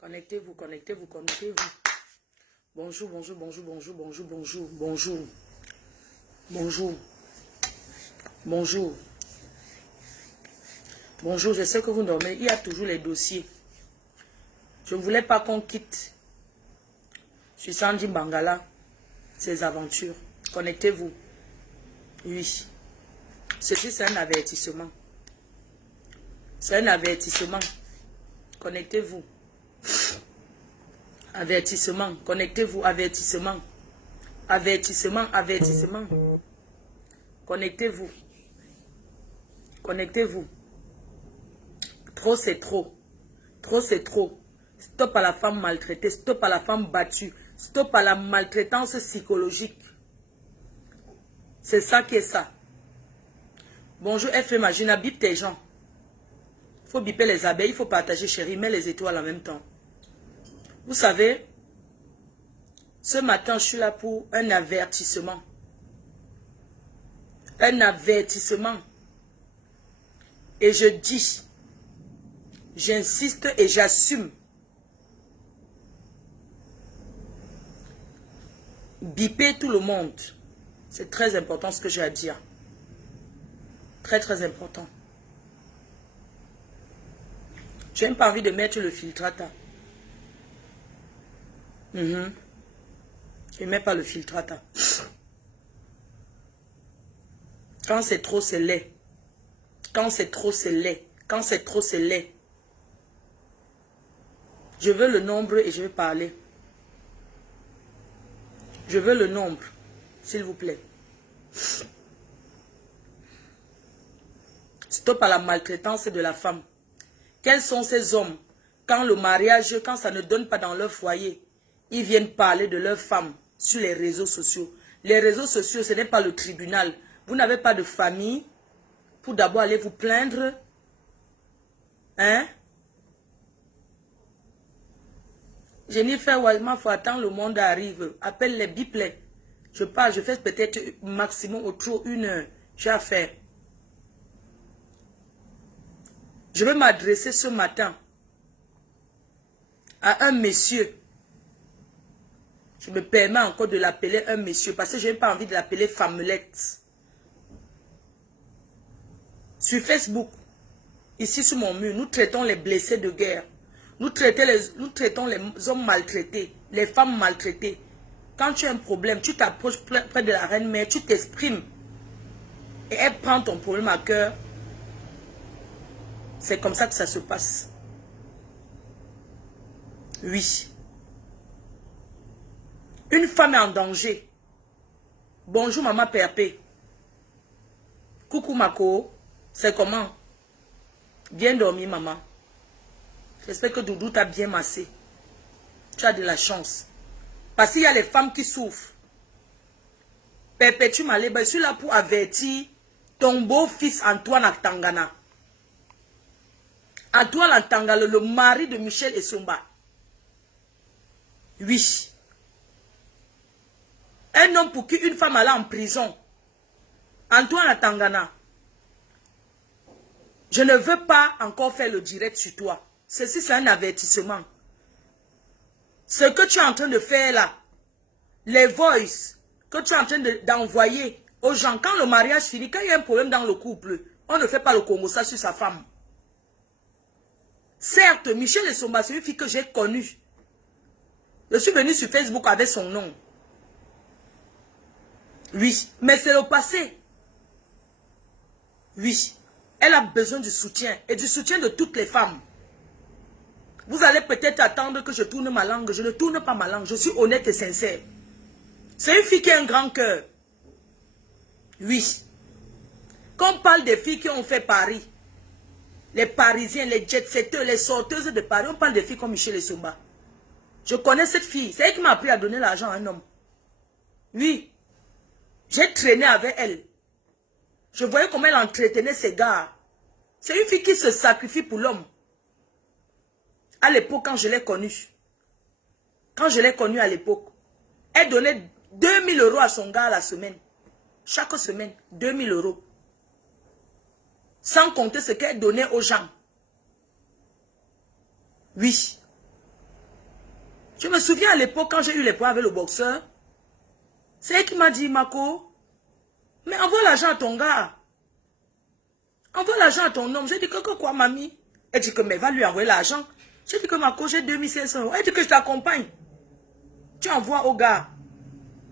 Connectez-vous, connectez-vous, connectez-vous. Bonjour, bonjour, bonjour, bonjour, bonjour, bonjour, bonjour. Bonjour. Bonjour. Bonjour, je sais que vous dormez. Il y a toujours les dossiers. Je ne voulais pas qu'on quitte sur Sandy Bangala ses aventures. Connectez-vous. Oui. Ceci, c'est un avertissement. C'est un avertissement. Connectez-vous. Avertissement. Connectez-vous. Avertissement. Avertissement. Avertissement. Connectez-vous. Connectez-vous. Trop, c'est trop. Trop, c'est trop. Stop à la femme maltraitée. Stop à la femme battue. Stop à la maltraitance psychologique. C'est ça qui est ça. Bonjour FM Magina, bip tes gens. Il faut biper les abeilles, il faut partager chérie, mets les étoiles en même temps. Vous savez, ce matin, je suis là pour un avertissement. Un avertissement. Et je dis, j'insiste et j'assume. Biper tout le monde. C'est très important ce que j'ai à dire. Très, très important. Je n'ai pas envie de mettre le filtrata. Je ne mets pas le filtrata. Quand c'est trop, c'est laid. Quand c'est trop, c'est laid. Quand c'est trop, c'est laid. Je veux le nombre et je vais parler. Je veux le nombre, s'il vous plaît. Stop à la maltraitance de la femme. Quels sont ces hommes, quand le mariage, quand ça ne donne pas dans leur foyer, ils viennent parler de leur femme sur les réseaux sociaux. Les réseaux sociaux, ce n'est pas le tribunal. Vous n'avez pas de famille pour d'abord aller vous plaindre. Hein? Jennifer Waldman, il faut attendre le monde arrive. Appelle les biplets. Je pars, je fais peut-être maximum autour d'une heure. J'ai à faire. Je vais m'adresser ce matin à un monsieur. Je me permets encore de l'appeler un monsieur parce que je n'ai pas envie de l'appeler femmelette. Sur Facebook, ici sur mon mur, nous traitons les blessés de guerre. Nous traitons les hommes maltraités, les femmes maltraitées. Quand tu as un problème, tu t'approches près de la reine-mère, tu t'exprimes. Et elle prend ton problème à cœur. C'est comme ça que ça se passe. Oui. Une femme est en danger. Bonjour maman PRP. Coucou Mako. C'est comment? Bien dormi maman. J'espère que Doudou t'a bien massé. Tu as de la chance. Parce qu'il y a les femmes qui souffrent. Perpétue Maleba, je suis là pour avertir ton beau-fils Antoine Atangana. Antoine Atangana, le mari de Michel Essomba. Oui. Un homme pour qui une femme allait en prison. Antoine Atangana. Je ne veux pas encore faire le direct sur toi. Ceci, c'est un avertissement. Ce que tu es en train de faire là, les voices que tu es en train d'envoyer aux gens, quand le mariage finit, quand il y a un problème dans le couple, on ne fait pas le Congo ça sur sa femme. Certes, Michel Essomba, c'est une fille que j'ai connue. Je suis venue sur Facebook avec son nom. Oui, mais c'est le passé. Oui, elle a besoin du soutien et du soutien de toutes les femmes. Vous allez peut-être attendre que je tourne ma langue. Je ne tourne pas ma langue. Je suis honnête et sincère. C'est une fille qui a un grand cœur. Oui. Quand on parle des filles qui ont fait Paris, les Parisiens, les jet-setteurs, les sorteuses de Paris, on parle des filles comme Michel Essomba. Je connais cette fille. C'est elle qui m'a appris à donner l'argent à un homme. Oui. J'ai traîné avec elle. Je voyais comment elle entretenait ses gars. C'est une fille qui se sacrifie pour l'homme. À l'époque, quand je l'ai connue. Quand je l'ai connue à l'époque. Elle donnait 2000 € à son gars à la semaine. Chaque semaine, 2000 €. Sans compter ce qu'elle donnait aux gens. Oui. Je me souviens à l'époque, quand j'ai eu les points avec le boxeur, c'est elle qui m'a dit, Marco, mais envoie l'argent à ton gars. Envoie l'argent à ton homme. J'ai dit que quoi, mamie? Elle dit que, mais va lui envoyer l'argent. J'ai dit que, Marco, j'ai 2500 euros. Elle dit que je t'accompagne. Tu envoies au gars.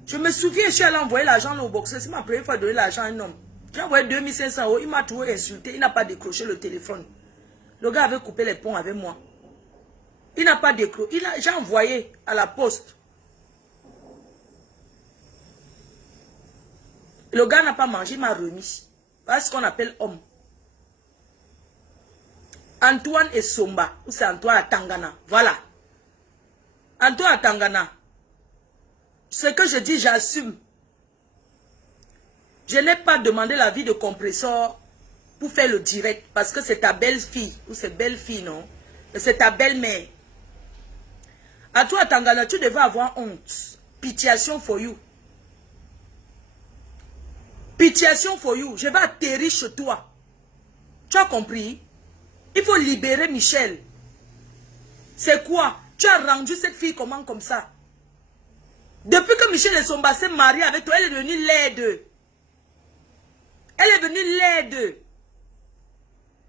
Je me souviens, je suis allé envoyer l'argent au boxeur. C'est ma première fois de donner l'argent à un homme. J'ai envoyé 2500 euros. Il m'a trouvé insulté. Il n'a pas décroché le téléphone. Le gars avait coupé les ponts avec moi. Il n'a pas décroché. J'ai envoyé à la poste. Le gars n'a pas mangé, il m'a remis. Voilà ce qu'on appelle homme. Antoine et Somba. Ou c'est Antoine à Tangana. Voilà. Antoine à Tangana. Ce que je dis, j'assume. Je n'ai pas demandé l'avis de compresseur pour faire le direct. Parce que c'est ta belle-fille. Ou c'est belle-fille, non? Mais c'est ta belle-mère. À toi, Tangana, tu devais avoir honte. Pitiation for you. Pitiation for you. Je vais atterrir chez toi. Tu as compris? Il faut libérer Michel. C'est quoi? Tu as rendu cette fille comment comme ça? Depuis que Michel et Somba s'est marié avec toi, elle est devenue laide. Elle est devenue laide.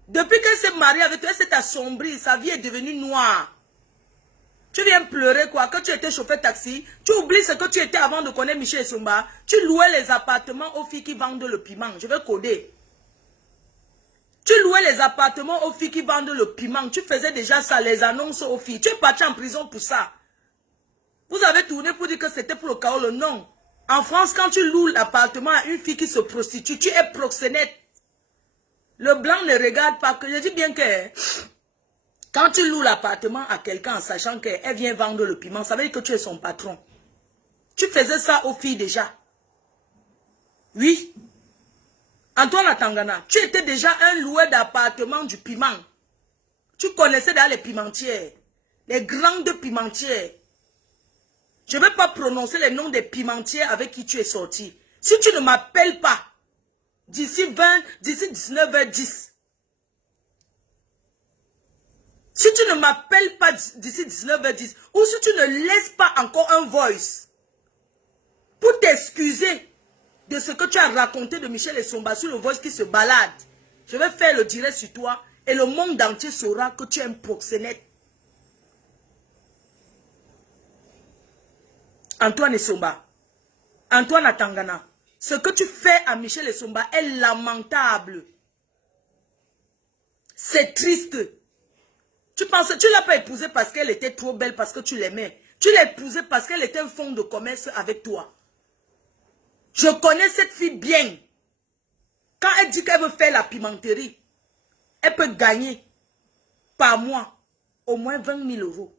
Depuis qu'elle s'est mariée avec toi, elle s'est assombrie. Sa vie est devenue noire. Tu viens pleurer quoi? Quand tu étais chauffeur taxi, tu oublies ce que tu étais avant de connaître Michel et Somba. Tu louais les appartements aux filles qui vendent le piment. Je vais coder. Tu louais les appartements aux filles qui vendent le piment. Tu faisais déjà ça, les annonces aux filles. Tu es parti en prison pour ça. Vous avez tourné pour dire que c'était pour le chaos. Le non. En France, quand tu loues l'appartement à une fille qui se prostitue, tu es proxénète. Le blanc ne regarde pas que. Je dis bien que quand tu loues l'appartement à quelqu'un en sachant qu'elle vient vendre le piment, ça veut dire que tu es son patron. Tu faisais ça aux filles déjà. Oui. Antoine Atangana, tu étais déjà un loueur d'appartement du piment. Tu connaissais dans les pimentières. Les grandes pimentières. Je ne vais pas prononcer les noms des pimentières avec qui tu es sorti. Si tu ne m'appelles pas, d'ici 19h10. Si tu ne m'appelles pas d'ici 19h10, ou si tu ne laisses pas encore un voice pour t'excuser de ce que tu as raconté de Michel et Somba sur le voice qui se balade, je vais faire le direct sur toi et le monde entier saura que tu es un proxénète. Antoine et Somba, Antoine Atangana, ce que tu fais à Michel et Somba est lamentable. C'est triste. Tu penses, tu ne l'as pas épousée parce qu'elle était trop belle, parce que tu l'aimais. Tu l'as épousée parce qu'elle était un fonds de commerce avec toi. Je connais cette fille bien. Quand elle dit qu'elle veut faire la pimenterie, elle peut gagner par mois au moins 20 000 euros.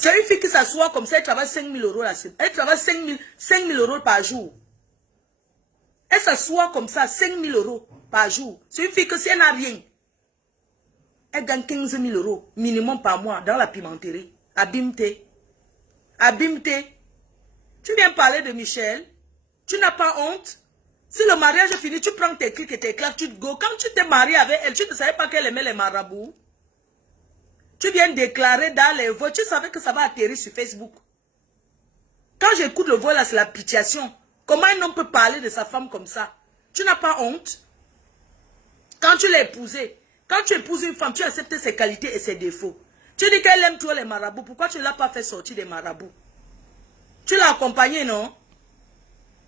C'est une fille qui s'assoit comme ça, elle travaille 5 000 euros la semaine. Elle travaille 5 000 euros par jour. Elle s'assoit comme ça, 5 000 euros par jour. C'est une fille que si elle n'a rien, elle gagne 15 000 euros minimum par mois dans la pimenterie. Abimte. Abimte. Tu viens parler de Michel. Tu n'as pas honte. Si le mariage est fini, tu prends tes clics et tes claques, tu te go. Quand tu t'es marié avec elle, tu ne savais pas qu'elle aimait les marabouts. Tu viens déclarer dans les voix, tu savais que ça va atterrir sur Facebook. Quand j'écoute le voix là, c'est la pitiation. Comment un homme peut parler de sa femme comme ça? Tu n'as pas honte? Quand tu l'as épousée, quand tu épouses une femme, tu acceptes ses qualités et ses défauts. Tu dis qu'elle aime trop les marabouts. Pourquoi tu ne l'as pas fait sortir des marabouts? Tu l'as accompagnée, non?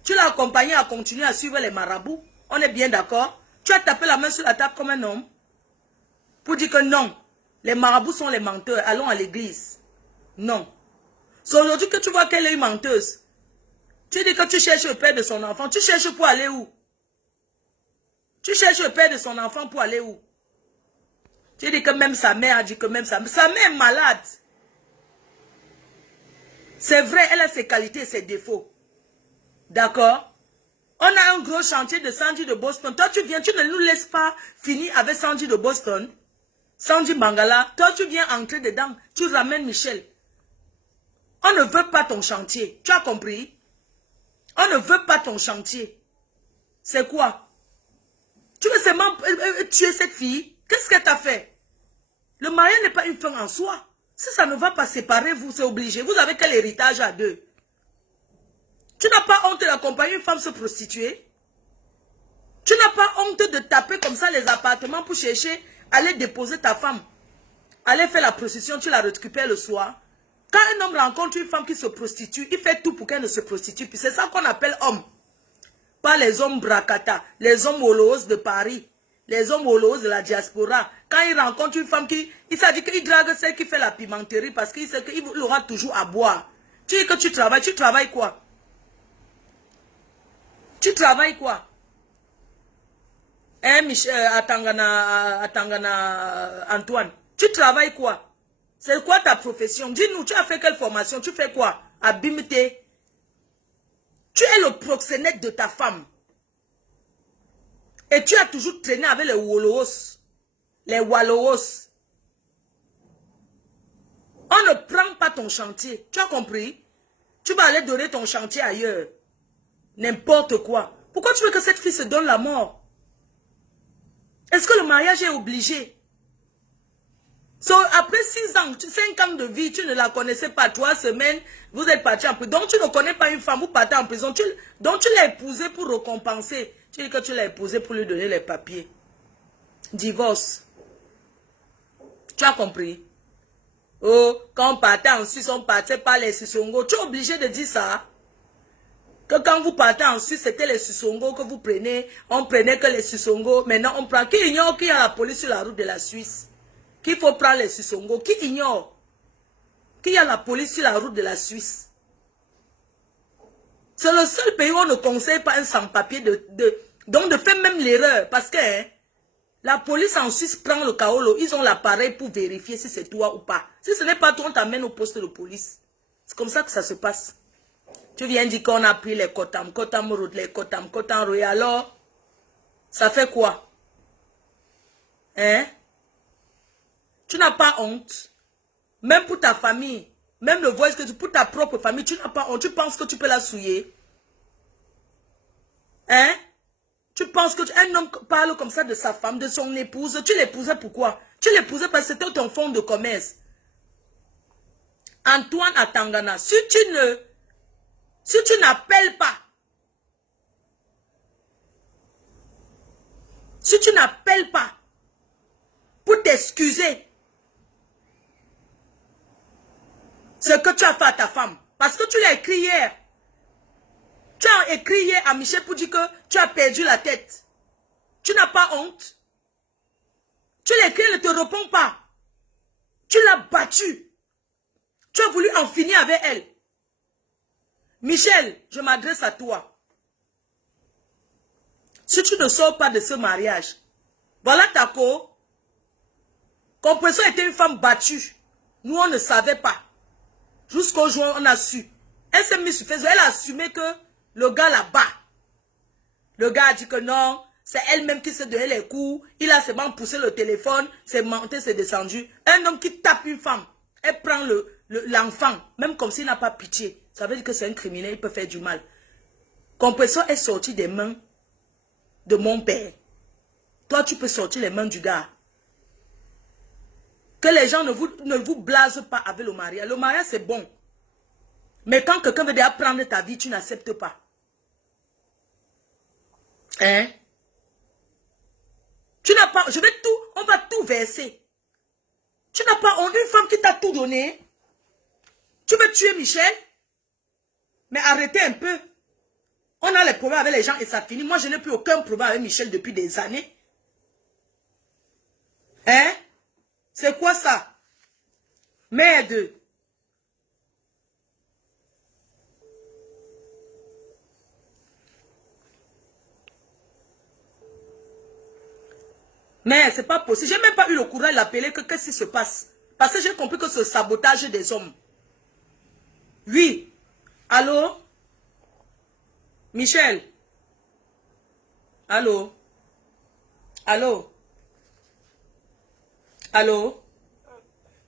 Tu l'as accompagnée à continuer à suivre les marabouts. On est bien d'accord? Tu as tapé la main sur la table comme un homme pour dire que non, les marabouts sont les menteurs. Allons à l'église. Non. C'est aujourd'hui que tu vois qu'elle est une menteuse. Tu dis que tu cherches le père de son enfant. Tu cherches pour aller où? Tu cherches le père de son enfant pour aller où? Tu dis que même sa mère a dit que même sa mère est malade. C'est vrai, elle a ses qualités et ses défauts. D'accord? On a un gros chantier de Sandy de Boston. Toi, tu viens, tu ne nous laisses pas finir avec Sandy de Boston. Sandy Bangala. Toi, tu viens entrer dedans. Tu ramènes Michel. On ne veut pas ton chantier. Tu as compris? On ne veut pas ton chantier. C'est quoi? Tu veux seulement tuer cette fille? Qu'est-ce qu'elle t'a fait? Le mariage n'est pas une fin en soi. Si ça ne va pas séparer vous, c'est obligé. Vous avez quel héritage à deux? Tu n'as pas honte d'accompagner une femme se prostituer? Tu n'as pas honte de taper comme ça les appartements pour chercher, aller déposer ta femme, aller faire la prostitution, tu la récupères le soir? Quand un homme rencontre une femme qui se prostitue, il fait tout pour qu'elle ne se prostitue. Puis c'est ça qu'on appelle homme. Pas les hommes bracata, les hommes holos de Paris, les hommes holos de la diaspora. Quand il rencontre une femme il s'est dit qu'il drague celle qui fait la pimenterie parce qu'il sait qu'il aura toujours à boire. Tu dis que tu travailles quoi? Tu travailles quoi? Hein, Atangana, Antoine, tu travailles quoi? C'est quoi ta profession? Dis-nous, tu as fait quelle formation? Tu fais quoi? À Bimte. Tu es le proxénète de ta femme. Et tu as toujours traîné avec les Wolos. Les Wallos. On ne prend pas ton chantier. Tu as compris? Tu vas aller donner ton chantier ailleurs. N'importe quoi. Pourquoi tu veux que cette fille se donne la mort? Est-ce que le mariage est obligé? Après 6 ans, 5 ans de vie, tu ne la connaissais pas, 3 semaines, vous êtes parti en prison. Donc tu ne connais pas une femme, vous partez en prison. Donc tu l'as épousée pour récompenser. Tu dis que tu l'as épousée pour lui donner les papiers. Divorce. Tu as compris? Oh, quand on partait en Suisse, on partait par les Sissongo. Tu es obligé de dire ça. Que quand vous partez en Suisse, c'était les Sissongo que vous prenez. On prenait que les Sissongo. Maintenant, on prend. Qui ignore qu'il y a la police sur la route de la Suisse? Qu'il faut prendre les Sissongo. Qui ignore qu'il y a la police sur la route de la Suisse? C'est le seul pays où on ne conseille pas un sans-papier donc de faire même l'erreur. Parce que la police en Suisse prend le kaolo. Ils ont l'appareil pour vérifier si c'est toi ou pas. Si ce n'est pas toi, on t'amène au poste de police. C'est comme ça que ça se passe. Tu viens dire qu'on a pris les Kotam Road, les Kotam Road. Alors, ça fait quoi? Hein? Tu n'as pas honte. Même pour ta famille. Même le voice que pour ta propre famille, tu n'as pas honte. Tu penses que tu peux la souiller. Hein? Tu penses que un homme parle comme ça de sa femme, de son épouse. Tu l'épousais pourquoi? Tu l'épousais parce que c'était ton fonds de commerce. Antoine Atangana, si tu n'appelles pas, pour t'excuser ce que tu as fait à ta femme, parce que tu l'as écrit hier. Tu as écrit hier à Michel pour dire que tu as perdu la tête. Tu n'as pas honte. Tu l'as écrit, elle ne te répond pas. Tu l'as battue. Tu as voulu en finir avec elle. Michel, je m'adresse à toi. Si tu ne sors pas de ce mariage, voilà ta co. Compression était une femme battue. Nous, on ne savait pas. Jusqu'au jour où on a su. Elle s'est mise sur Facebook. Elle a assumé que le gars la bat. Le gars a dit que non, c'est elle-même qui s'est donné les coups. Il a seulement poussé le téléphone, c'est monté, c'est descendu. Un homme qui tape une femme, elle prend l'enfant, même comme s'il n'a pas pitié. Ça veut dire que c'est un criminel, il peut faire du mal. Compression est sortie des mains de mon père. Toi, tu peux sortir les mains du gars. Que les gens ne vous blasent pas avec le mariage. Le mariage, c'est bon. Mais quand quelqu'un veut déjà prendre ta vie, tu n'acceptes pas. Hein? Tu n'as pas... on va tout verser. Tu n'as pas honte. Une femme qui t'a tout donné. Tu veux tuer Michel? Mais arrêtez un peu. On a les problèmes avec les gens et ça finit. Moi, je n'ai plus aucun problème avec Michel depuis des années. Hein? C'est quoi ça? Merde. Mais c'est pas possible. J'ai même pas eu le courage de l'appeler que qu'est-ce qui se passe. Parce que j'ai compris que ce sabotage des hommes. Oui. Allô? Michel? Allô? Allô? Allô?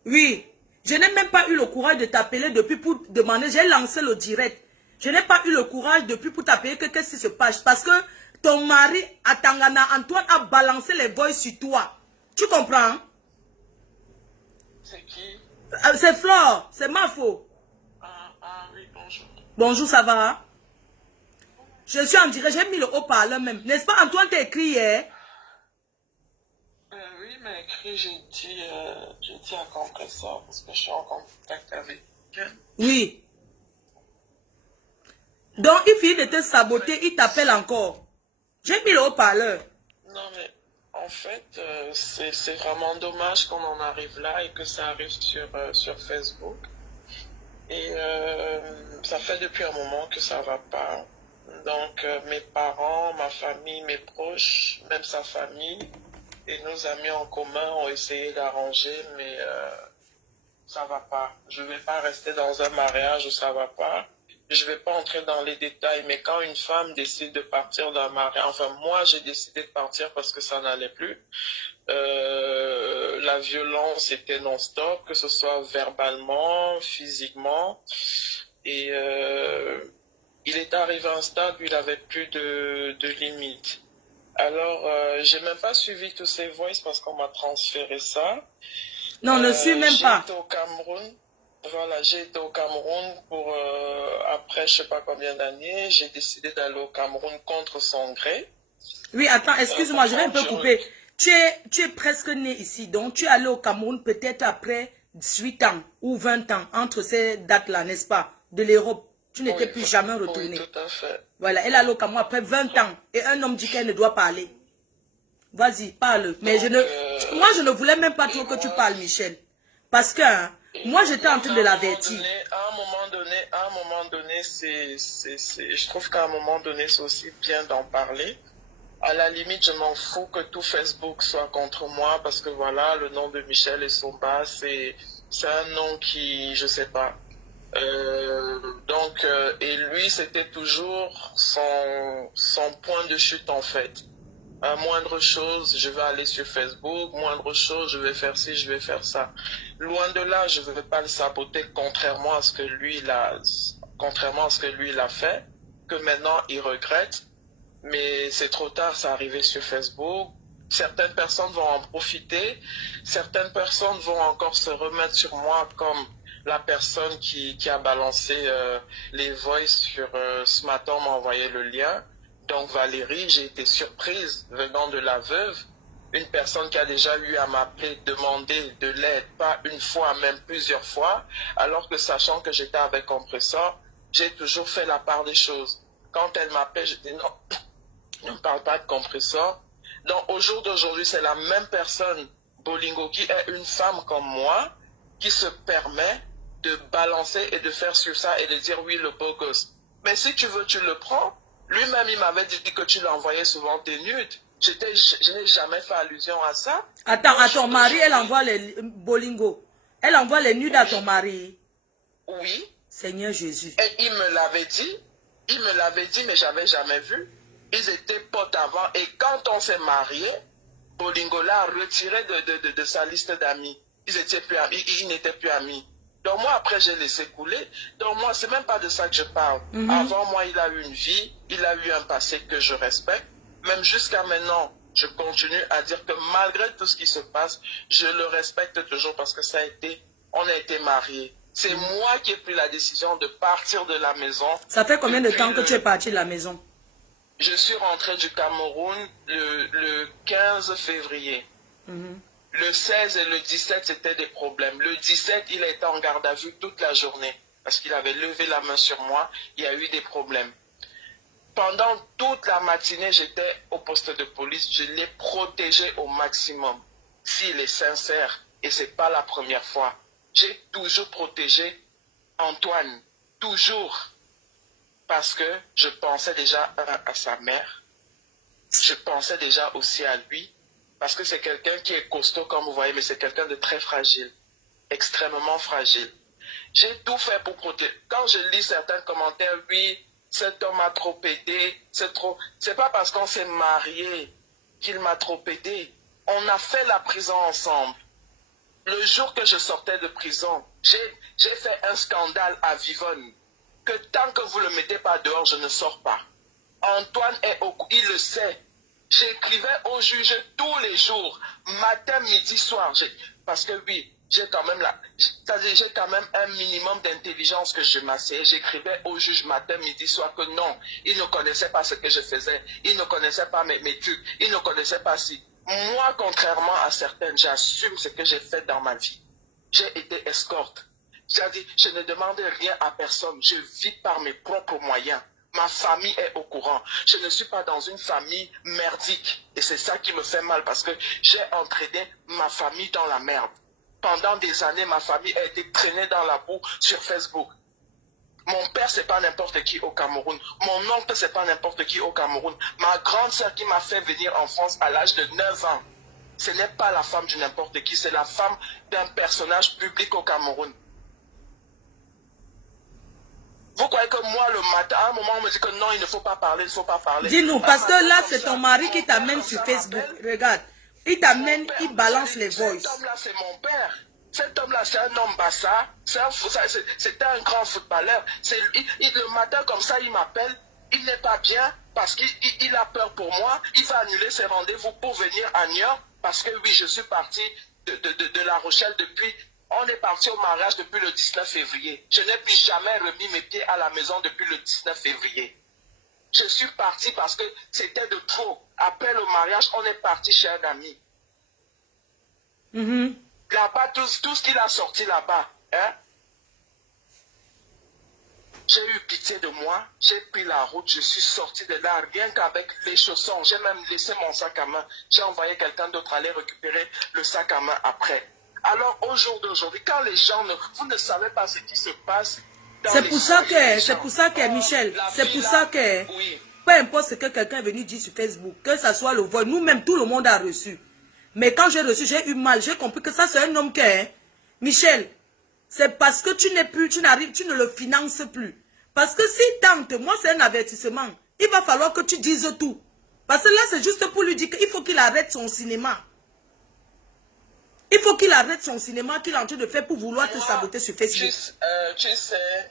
Oui. Je n'ai même pas eu le courage de t'appeler depuis pour demander. J'ai lancé le direct. Je n'ai pas eu le courage depuis pour t'appeler que qu'est-ce qui se passe. Parce que ton mari, Atangana Antoine, a balancé les voix sur toi. Tu comprends? c'est qui? C'est Flore, c'est ma faute. Oui, bonjour. Bonjour, ça va? Je suis en direct, j'ai mis le haut-parleur même. N'est-ce pas, Antoine t'a écrit hier? Oui, mais écrit, j'ai dit à Compresseur parce que je suis en contact avec elle. Oui. Donc, il finit de te saboter, il t'appelle encore. J'ai mis le haut-parleur. Non, mais en fait, c'est vraiment dommage qu'on en arrive là et que ça arrive sur Facebook. Et ça fait depuis un moment que ça va pas. Donc, mes parents, ma famille, mes proches, même sa famille et nos amis en commun ont essayé d'arranger, mais ça va pas. Je vais pas rester dans un mariage où ça va pas. Je vais pas entrer dans les détails, mais quand une femme décide de partir d'un mariage, enfin moi j'ai décidé de partir parce que ça n'allait plus. La violence était non-stop, que ce soit verbalement, physiquement, et il est arrivé à un stade où il avait plus de limites. Alors, j'ai même pas suivi tous ces voices parce qu'on m'a transféré ça. Non, ne suis même pas. J'ai été au Cameroun. Voilà, j'ai été au Cameroun pour, après je sais pas combien d'années, j'ai décidé d'aller au Cameroun contre son gré. Oui, attends, excuse-moi, je vais un peu couper. Tu es presque né ici, donc tu es allé au Cameroun peut-être après 18 ans ou 20 ans, entre ces dates-là, n'est-ce pas, de l'Europe. Tu n'étais plus jamais retourné. Oui, tout à fait. Voilà, elle est allée au Cameroun après 20 ans. Et un homme dit qu'elle ne doit parler. Vas-y, parle. Mais donc, moi, je ne voulais même pas trop que tu parles, Michel. Parce que moi, j'étais en train de l'avertir. À un moment donné, je trouve qu'à un moment donné, c'est aussi bien d'en parler. À la limite, je m'en fous que tout Facebook soit contre moi parce que voilà, le nom de Michel Essomba, c'est un nom qui, je sais pas. Donc, et lui, c'était toujours son point de chute en fait. À moindre chose, je vais aller sur Facebook, moindre chose, je vais faire ci, je vais faire ça. Loin de là, je ne vais pas le saboter contrairement à ce que lui il a fait, que maintenant il regrette. Mais c'est trop tard, ça arrivé sur Facebook. Certaines personnes vont en profiter, certaines personnes vont encore se remettre sur moi comme la personne qui a balancé les voices sur ce matin, m'a envoyé le lien. Donc Valérie, j'ai été surprise venant de la veuve, une personne qui a déjà eu à m'appeler, demander de l'aide, pas une fois, même plusieurs fois, alors que sachant que j'étais avec Compresseur, j'ai toujours fait la part des choses. Quand elle m'appelait, je dis non, ne parle pas de Compresseur. Donc au jour d'aujourd'hui, c'est la même personne, Bolingo, qui est une femme comme moi, qui se permet de balancer et de faire sur ça et de dire oui, le beau gosse. Mais si tu veux, tu le prends. Lui-même, il m'avait dit que tu l'envoyais souvent des nudes. Je n'ai jamais fait allusion à ça. Attends, à ton mari, elle envoie les Bolingo. Elle envoie les nudes à ton mari. Oui. Seigneur Jésus. Et il me l'avait dit, mais j'avais jamais vu. Ils étaient potes avant. Et quand on s'est mariés, Bolingo l'a retiré de sa liste d'amis. Ils n'étaient plus amis. Donc moi, après, j'ai laissé couler. Donc moi, c'est même pas de ça que je parle. Avant moi, il a eu une vie, il a eu un passé que je respecte. Même jusqu'à maintenant, je continue à dire que malgré tout ce qui se passe, je le respecte toujours parce que on a été mariés. C'est moi qui ai pris la décision de partir de la maison. Ça fait combien de temps que tu es parti de la maison? Je suis rentré du Cameroun le 15 février. Le 16 et le 17, c'était des problèmes. Le 17, il a été en garde à vue toute la journée parce qu'il avait levé la main sur moi. Il y a eu des problèmes. Pendant toute la matinée, j'étais au poste de police. Je l'ai protégé au maximum. S'il est sincère, et ce n'est pas la première fois, j'ai toujours protégé Antoine. Toujours. Parce que je pensais déjà à sa mère. Je pensais déjà aussi à lui. Parce que c'est quelqu'un qui est costaud, comme vous voyez, mais c'est quelqu'un de très fragile. Extrêmement fragile. J'ai tout fait pour protéger. Quand je lis certains commentaires, oui, cet homme a trop aidé, c'est trop... C'est pas parce qu'on s'est marié qu'il m'a trop aidé. On a fait la prison ensemble. Le jour que je sortais de prison, j'ai fait un scandale à Vivonne. Que tant que vous ne le mettez pas dehors, je ne sors pas. Antoine il le sait. J'écrivais au juge tous les jours, matin, midi, soir. Parce que oui, j'ai quand même j'ai quand même un minimum d'intelligence que je m'asseyais. J'écrivais au juge matin, midi, soir que non, il ne connaissait pas ce que je faisais. Il ne connaissait pas mes trucs. Il ne connaissait pas si. Moi, contrairement à certaines, j'assume ce que j'ai fait dans ma vie. J'ai été escorte. J'ai dit, je ne demande rien à personne. Je vis par mes propres moyens. Ma famille est au courant. Je ne suis pas dans une famille merdique. Et c'est ça qui me fait mal parce que j'ai entraîné ma famille dans la merde. Pendant des années, ma famille a été traînée dans la boue sur Facebook. Mon père, c'est pas n'importe qui au Cameroun. Mon oncle, c'est pas n'importe qui au Cameroun. Ma grande sœur qui m'a fait venir en France à l'âge de 9 ans. Ce n'est pas la femme de n'importe qui, c'est la femme d'un personnage public au Cameroun. Vous croyez que moi, le matin, à un moment, on me dit que non, il ne faut pas parler, il ne faut pas parler. Dis-nous, parce que là, c'est ton mari qui t'amène sur Facebook. Regarde, il t'amène, il balance les voices. Cet homme-là, c'est mon père. Cet homme-là, c'est un homme bassa. C'est un grand footballeur. Le matin, comme ça, il m'appelle. Il n'est pas bien parce qu'il a peur pour moi. Il va annuler ses rendez-vous pour venir à Niort. Parce que oui, je suis parti de La Rochelle depuis... On est parti au mariage depuis le 19 février. Je n'ai plus jamais remis mes pieds à la maison depuis le 19 février. Je suis parti parce que c'était de trop. Après le mariage, on est parti chez un ami. Là-bas, tout ce qu'il a sorti là-bas, hein? J'ai eu pitié de moi, j'ai pris la route, je suis sorti de là, rien qu'avec les chaussons. J'ai même laissé mon sac à main. J'ai envoyé quelqu'un d'autre aller récupérer le sac à main après. Alors, au jour d'aujourd'hui, quand les gens vous ne savez pas ce qui se passe. C'est pour ça que, Michel, c'est pour ça que, oui. Peu importe ce que quelqu'un est venu dire sur Facebook, que ça soit le vol, nous-mêmes, tout le monde a reçu. Mais quand j'ai reçu, j'ai eu mal, j'ai compris que ça, c'est un homme qui est, Michel, c'est parce que tu n'es plus, tu ne le finances plus. Parce que s'il tente, moi, c'est un avertissement, il va falloir que tu dises tout. Parce que là, c'est juste pour lui dire qu'il faut qu'il arrête son cinéma. Il faut qu'il arrête son cinéma qu'il est en train de faire pour vouloir te saboter sur Facebook. Tu sais,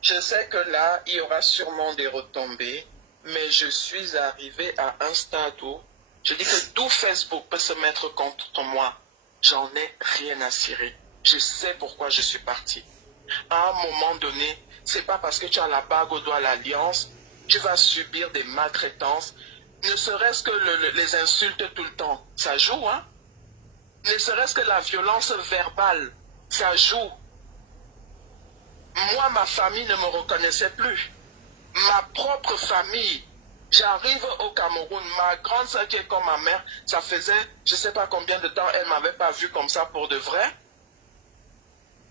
je sais que là, il y aura sûrement des retombées, mais je suis arrivé à un stade où je dis que tout Facebook peut se mettre contre moi. J'en ai rien à cirer. Je sais pourquoi je suis parti. À un moment donné, c'est pas parce que tu as la bague au doigt, l'alliance, tu vas subir des maltraitances. Ne serait-ce que les insultes tout le temps, ça joue, hein? Ne serait-ce que la violence verbale, ça joue. Moi, ma famille ne me reconnaissait plus. Ma propre famille. J'arrive au Cameroun, ma grande soeur qui est comme ma mère, ça faisait, je ne sais pas combien de temps, elle ne m'avait pas vu comme ça pour de vrai.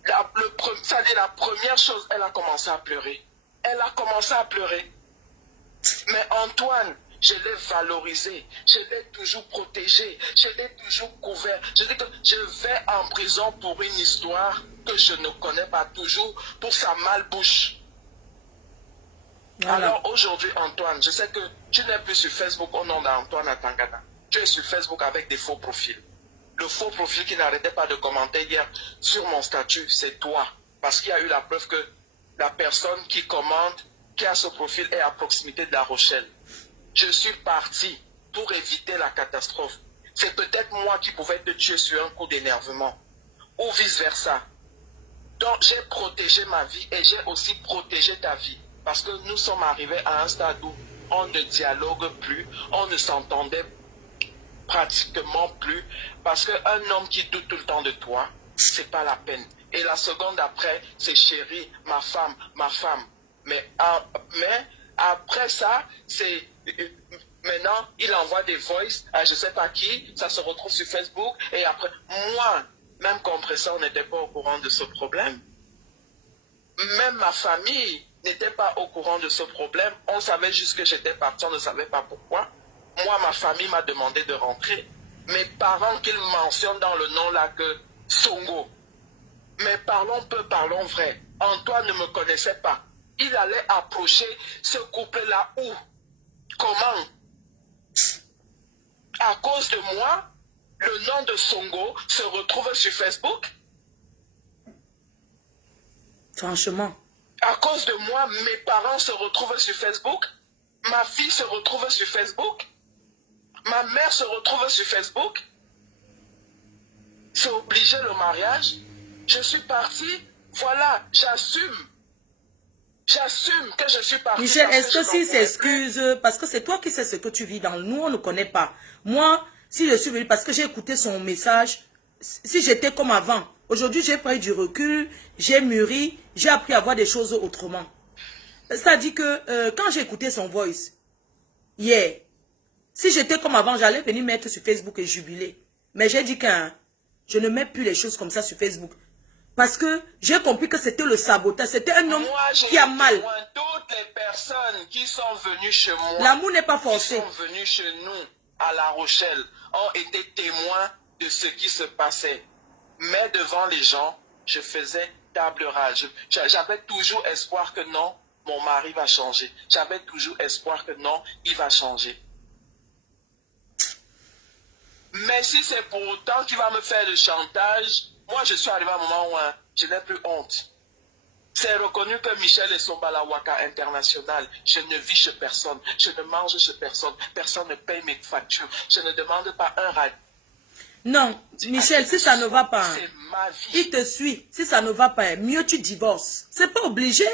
C'est-à-dire la première chose, elle a commencé à pleurer. Elle a commencé à pleurer. Mais Antoine, je l'ai valorisé, je l'ai toujours protégé, je l'ai toujours couvert. Je dis que je vais en prison pour une histoire que je ne connais pas toujours, pour sa malbouche. Voilà. Alors aujourd'hui, Antoine, je sais que tu n'es plus sur Facebook au nom d'Antoine Atangana. Tu es sur Facebook avec des faux profils. Le faux profil qui n'arrêtait pas de commenter hier sur mon statut, c'est toi. Parce qu'il y a eu la preuve que la personne qui commente, qui a ce profil, est à proximité de La Rochelle. Je suis parti pour éviter la catastrophe. C'est peut-être moi qui pouvais te tuer sur un coup d'énervement. Ou vice-versa. Donc j'ai protégé ma vie et j'ai aussi protégé ta vie. Parce que nous sommes arrivés à un stade où on ne dialogue plus, on ne s'entendait pratiquement plus. Parce qu'un homme qui doute tout le temps de toi, c'est pas la peine. Et la seconde après, c'est chérie, ma femme, ma femme. Mais après ça, c'est... Maintenant, il envoie des voices à je sais pas qui, ça se retrouve sur Facebook. Et après, moi, même compresseur, n'était pas au courant de ce problème. Même ma famille n'était pas au courant de ce problème. On savait juste que j'étais parti, on ne savait pas pourquoi. Moi, ma famille m'a demandé de rentrer. Mes parents qu'ils mentionnent dans le nom là que Songo. Mais parlons peu, parlons vrai. Antoine ne me connaissait pas. Il allait approcher ce couple-là où? Comment? À cause de moi, le nom de Songo se retrouve sur Facebook? Franchement. À cause de moi, mes parents se retrouvent sur Facebook? Ma fille se retrouve sur Facebook? Ma mère se retrouve sur Facebook. C'est obligé le mariage. Je suis partie. Voilà, j'assume. J'assume que je suis partie. Michel, est-ce que s'il s'excuse, parce que c'est toi qui sais ce que tu vis dans nous, on ne connaît pas. Moi, si je suis venu, parce que j'ai écouté son message, si j'étais comme avant, aujourd'hui j'ai pris du recul, j'ai mûri, j'ai appris à voir des choses autrement. Ça dit que quand j'ai écouté son voice, hier, si j'étais comme avant, j'allais venir mettre sur Facebook et jubiler. Mais j'ai dit que je ne mets plus les choses comme ça sur Facebook. Parce que j'ai compris que c'était le sabotage. C'était un homme qui a mal. Toutes les personnes qui sont venues chez moi, l'amour n'est pas forcé. Qui sont venues chez nous à La Rochelle, ont été témoins de ce qui se passait. Mais devant les gens, je faisais table rase. J'avais toujours espoir que non, mon mari va changer. J'avais toujours espoir que non, il va changer. Mais si c'est pour autant qu'il va me faire le chantage, moi je suis arrivé à un moment où je n'ai plus honte. C'est reconnu que Michel est son balawaka international. Je ne vis chez personne. Je ne mange chez personne. Personne ne paye mes factures. Je ne demande pas un radis. Non, Michel, si ça ne va pas, c'est ma vie. Il te suit. Si ça ne va pas, mieux tu divorces. C'est pas obligé.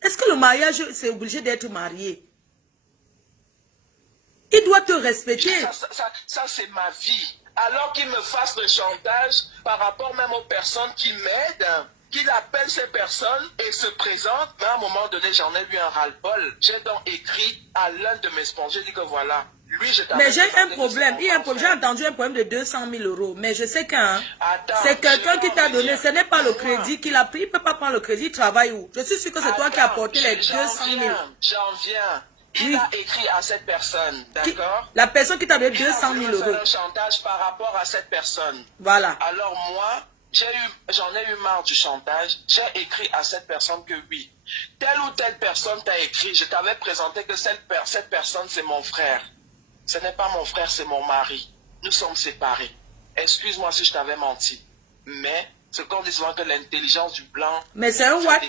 Est-ce que le mariage, c'est obligé d'être marié? Il doit te respecter. Ça c'est ma vie. Alors qu'il me fasse le chantage par rapport même aux personnes qui m'aident, qu'il appelle ces personnes et se présente, mais à un moment donné, j'en ai eu un ras-le-bol. J'ai donc écrit à l'un de mes sponsors, j'ai dit que voilà, lui, je t'avais... Mais j'ai un problème. J'ai entendu un problème de 200 000 euros. Mais je sais qu'un c'est quelqu'un qui t'a donné. Ce n'est pas le crédit qu'il a pris. Il ne peut pas prendre le crédit. Il travaille où? Je suis sûr que c'est toi qui as apporté les 200 000. J'en viens. Il a écrit à cette personne, d'accord? La personne qui t'a donné 200 000 euros. Un chantage par rapport à cette personne. Voilà. Alors moi, j'en ai eu marre du chantage. J'ai écrit à cette personne que oui, telle ou telle personne t'a écrit. Je t'avais présenté que cette personne, c'est mon frère. Ce n'est pas mon frère, c'est mon mari. Nous sommes séparés. Excuse-moi si je t'avais menti. Mais ce qu'on dit souvent que l'intelligence du blanc... Mais c'est un what?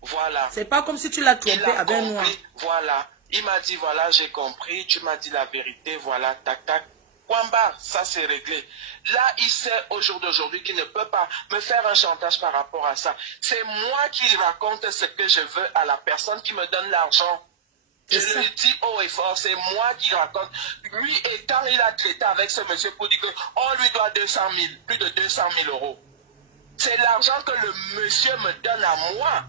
Voilà. C'est pas comme si tu l'as trompé avec un noir. Voilà. Il m'a dit, voilà, j'ai compris. Tu m'as dit la vérité. Voilà, tac, tac. Wamba, ça c'est réglé. Là, il sait au jour d'aujourd'hui qu'il ne peut pas me faire un chantage par rapport à ça. C'est moi qui raconte ce que je veux à la personne qui me donne l'argent. Je le dis haut et fort, c'est moi qui raconte. Lui étant, il a traité avec ce monsieur pour dire qu'on lui doit 200 000, plus de 200 000 euros. C'est l'argent que le monsieur me donne à moi.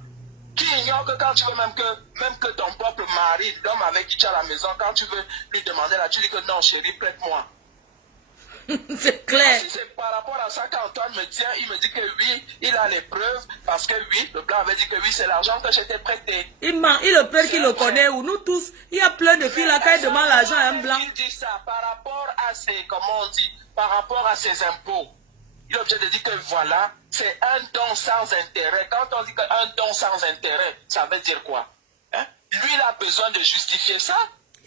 Qui ignore que quand tu veux même que ton propre mari, l'homme avec qui tu es à la maison, quand tu veux lui demander là, tu dis que non, chérie, prête-moi. C'est clair. Si c'est par rapport à ça qu'Antoine me tient, il me dit que oui, il a les preuves, parce que oui, le blanc avait dit que oui, c'est l'argent que j'étais prêté. Il ment, il le peur qu'il le connaît, ou nous tous, il y a plein de filles là, quand ils demandent l'argent à un blanc. Il dit ça par rapport à ses, comment on dit, par rapport à ses impôts. Il est obligé de dire que voilà, c'est un don sans intérêt. Quand on dit qu'un don sans intérêt, ça veut dire quoi? Hein? Lui, il a besoin de justifier ça.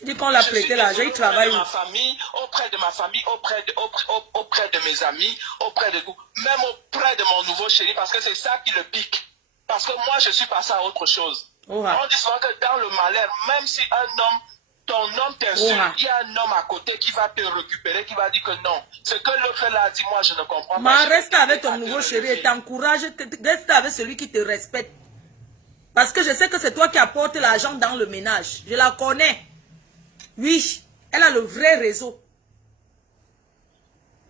Il dit qu'on l'a prêté l'argent, il travaille. Auprès de ma famille, auprès de mes amis, auprès de tout. Même auprès de mon nouveau chéri, parce que c'est ça qui le pique. Parce que moi, je suis passé à autre chose. On dit souvent que dans le malheur, même si ton homme t'insulte, il y a un homme à côté qui va te récupérer, qui va dire que non. Ce que l'autre l'a dit, moi, je ne comprends pas. Mais reste avec ton nouveau chéri et t'encourage, reste avec celui qui te respecte. Parce que je sais que c'est toi qui apportes l'argent dans le ménage. Je la connais. Oui, elle a le vrai réseau.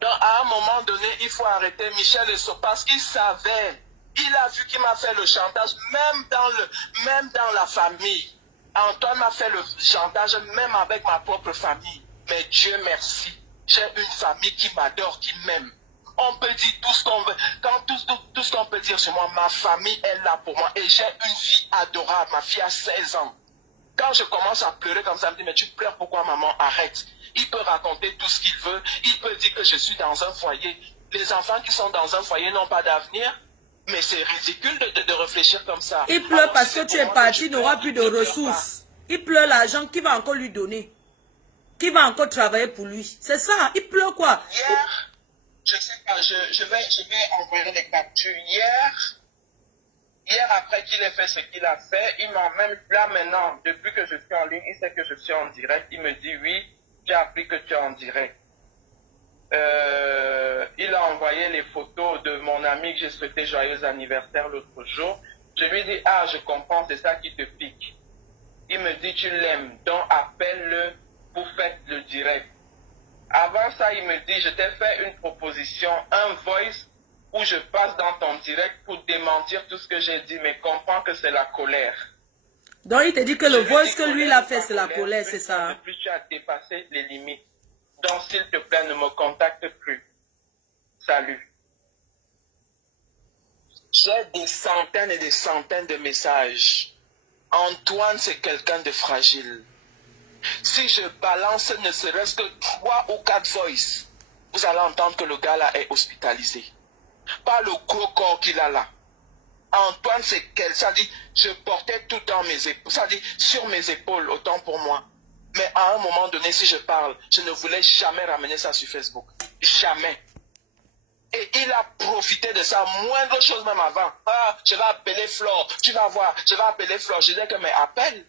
Donc, à un moment donné, il faut arrêter Michel Lesso parce qu'il savait. Il a vu qu'il m'a fait le chantage, même dans la famille. Antoine m'a fait le chantage, même avec ma propre famille. Mais Dieu merci, j'ai une famille qui m'adore, qui m'aime. On peut dire tout ce qu'on veut. Tout ce qu'on peut dire sur moi, ma famille est là pour moi. Et j'ai une fille adorable. Ma fille a 16 ans. Quand je commence à pleurer comme ça, elle me dit, mais tu pleures pourquoi, maman? Arrête. Il peut raconter tout ce qu'il veut. Il peut dire que je suis dans un foyer. Les enfants qui sont dans un foyer n'ont pas d'avenir. Mais c'est ridicule de réfléchir comme ça. Il pleure alors, parce que tu es parti, il n'aura plus de ressources. Il pleure l'argent qui va encore lui donner. Qui va encore travailler pour lui. C'est ça, il pleure quoi? Hier, je sais pas, je vais envoyer les captures. Hier, après qu'il ait fait ce qu'il a fait, il m'a même, là maintenant, depuis que je suis en ligne, il sait que je suis en direct, il me dit oui, j'ai appris que tu es en direct. Il a envoyé les photos de mon ami que j'ai souhaité joyeux anniversaire l'autre jour. Je lui dis, ah, je comprends, c'est ça qui te pique. Il me dit, tu l'aimes, donc appelle-le pour faire le direct. Avant ça, il me dit, je t'ai fait une proposition, un voice, où je passe dans ton direct pour démentir tout ce que j'ai dit, mais comprends que c'est la colère. Donc il te dit que le voice que lui il a fait, c'est la colère, c'est ça. De plus, tu as dépassé les limites. Donc, s'il te plaît, ne me contacte plus. Salut. J'ai des centaines et des centaines de messages. Antoine, c'est quelqu'un de fragile. Si je balance ne serait-ce que 3 ou 4 voices, vous allez entendre que le gars là est hospitalisé. Pas le gros corps qu'il a là. Antoine, c'est quel? Ça dit, je portais tout dans mes épaules. Ça dit, sur mes épaules, autant pour moi. Mais à un moment donné, si je parle, je ne voulais jamais ramener ça sur Facebook. Jamais. Et il a profité de ça, moindre chose même avant. Ah, je vais appeler Flore, tu vas voir, je vais appeler Flore. Je dis que, mais appelle.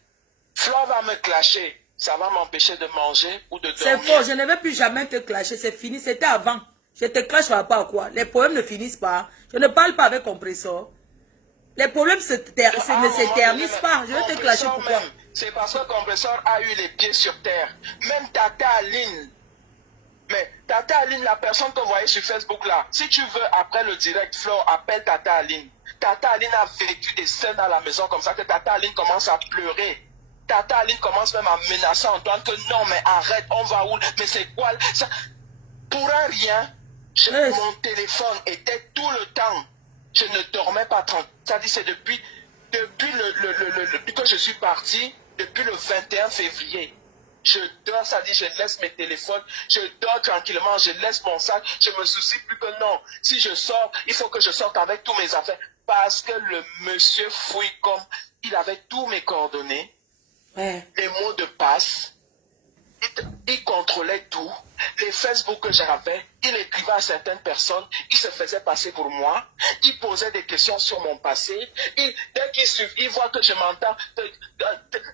Flore va me clasher. Ça va m'empêcher de manger ou de dormir. C'est faux, je ne vais plus jamais te clasher, c'est fini, c'était avant. Je te clash par rapport à quoi? Les problèmes ne finissent pas. Je ne parle pas avec compresseur. Les problèmes ne s'éternisent pas. Je vais te clasher pourquoi? C'est parce que compresseur a eu les pieds sur terre. Même Tata Aline. Mais Tata Aline, la personne que vous voyez sur Facebook là, si tu veux, après le direct, Flore, appelle Tata Aline. Tata Aline a vécu des scènes à la maison comme ça que Tata Aline commence à pleurer. Tata Aline commence même à menacer Antoine que non, mais arrête, on va où? Mais c'est quoi ça? Pour un rien, mon téléphone était tout le temps. Je ne dormais pas tranquille. Ça dit, c'est depuis que je suis parti, depuis le 21 février. Je dors, ça dit, je laisse mes téléphones, je dors tranquillement, je laisse mon sac, je me soucie plus que non. Si je sors, il faut que je sorte avec tous mes affaires. Parce que le monsieur fouille comme, il avait tous mes coordonnées, les mots de passe, il contrôlait tout, les Facebook que j'avais, il écrivait à certaines personnes, il se faisait passer pour moi, il posait des questions sur mon passé, dès qu'il voit que je m'entends,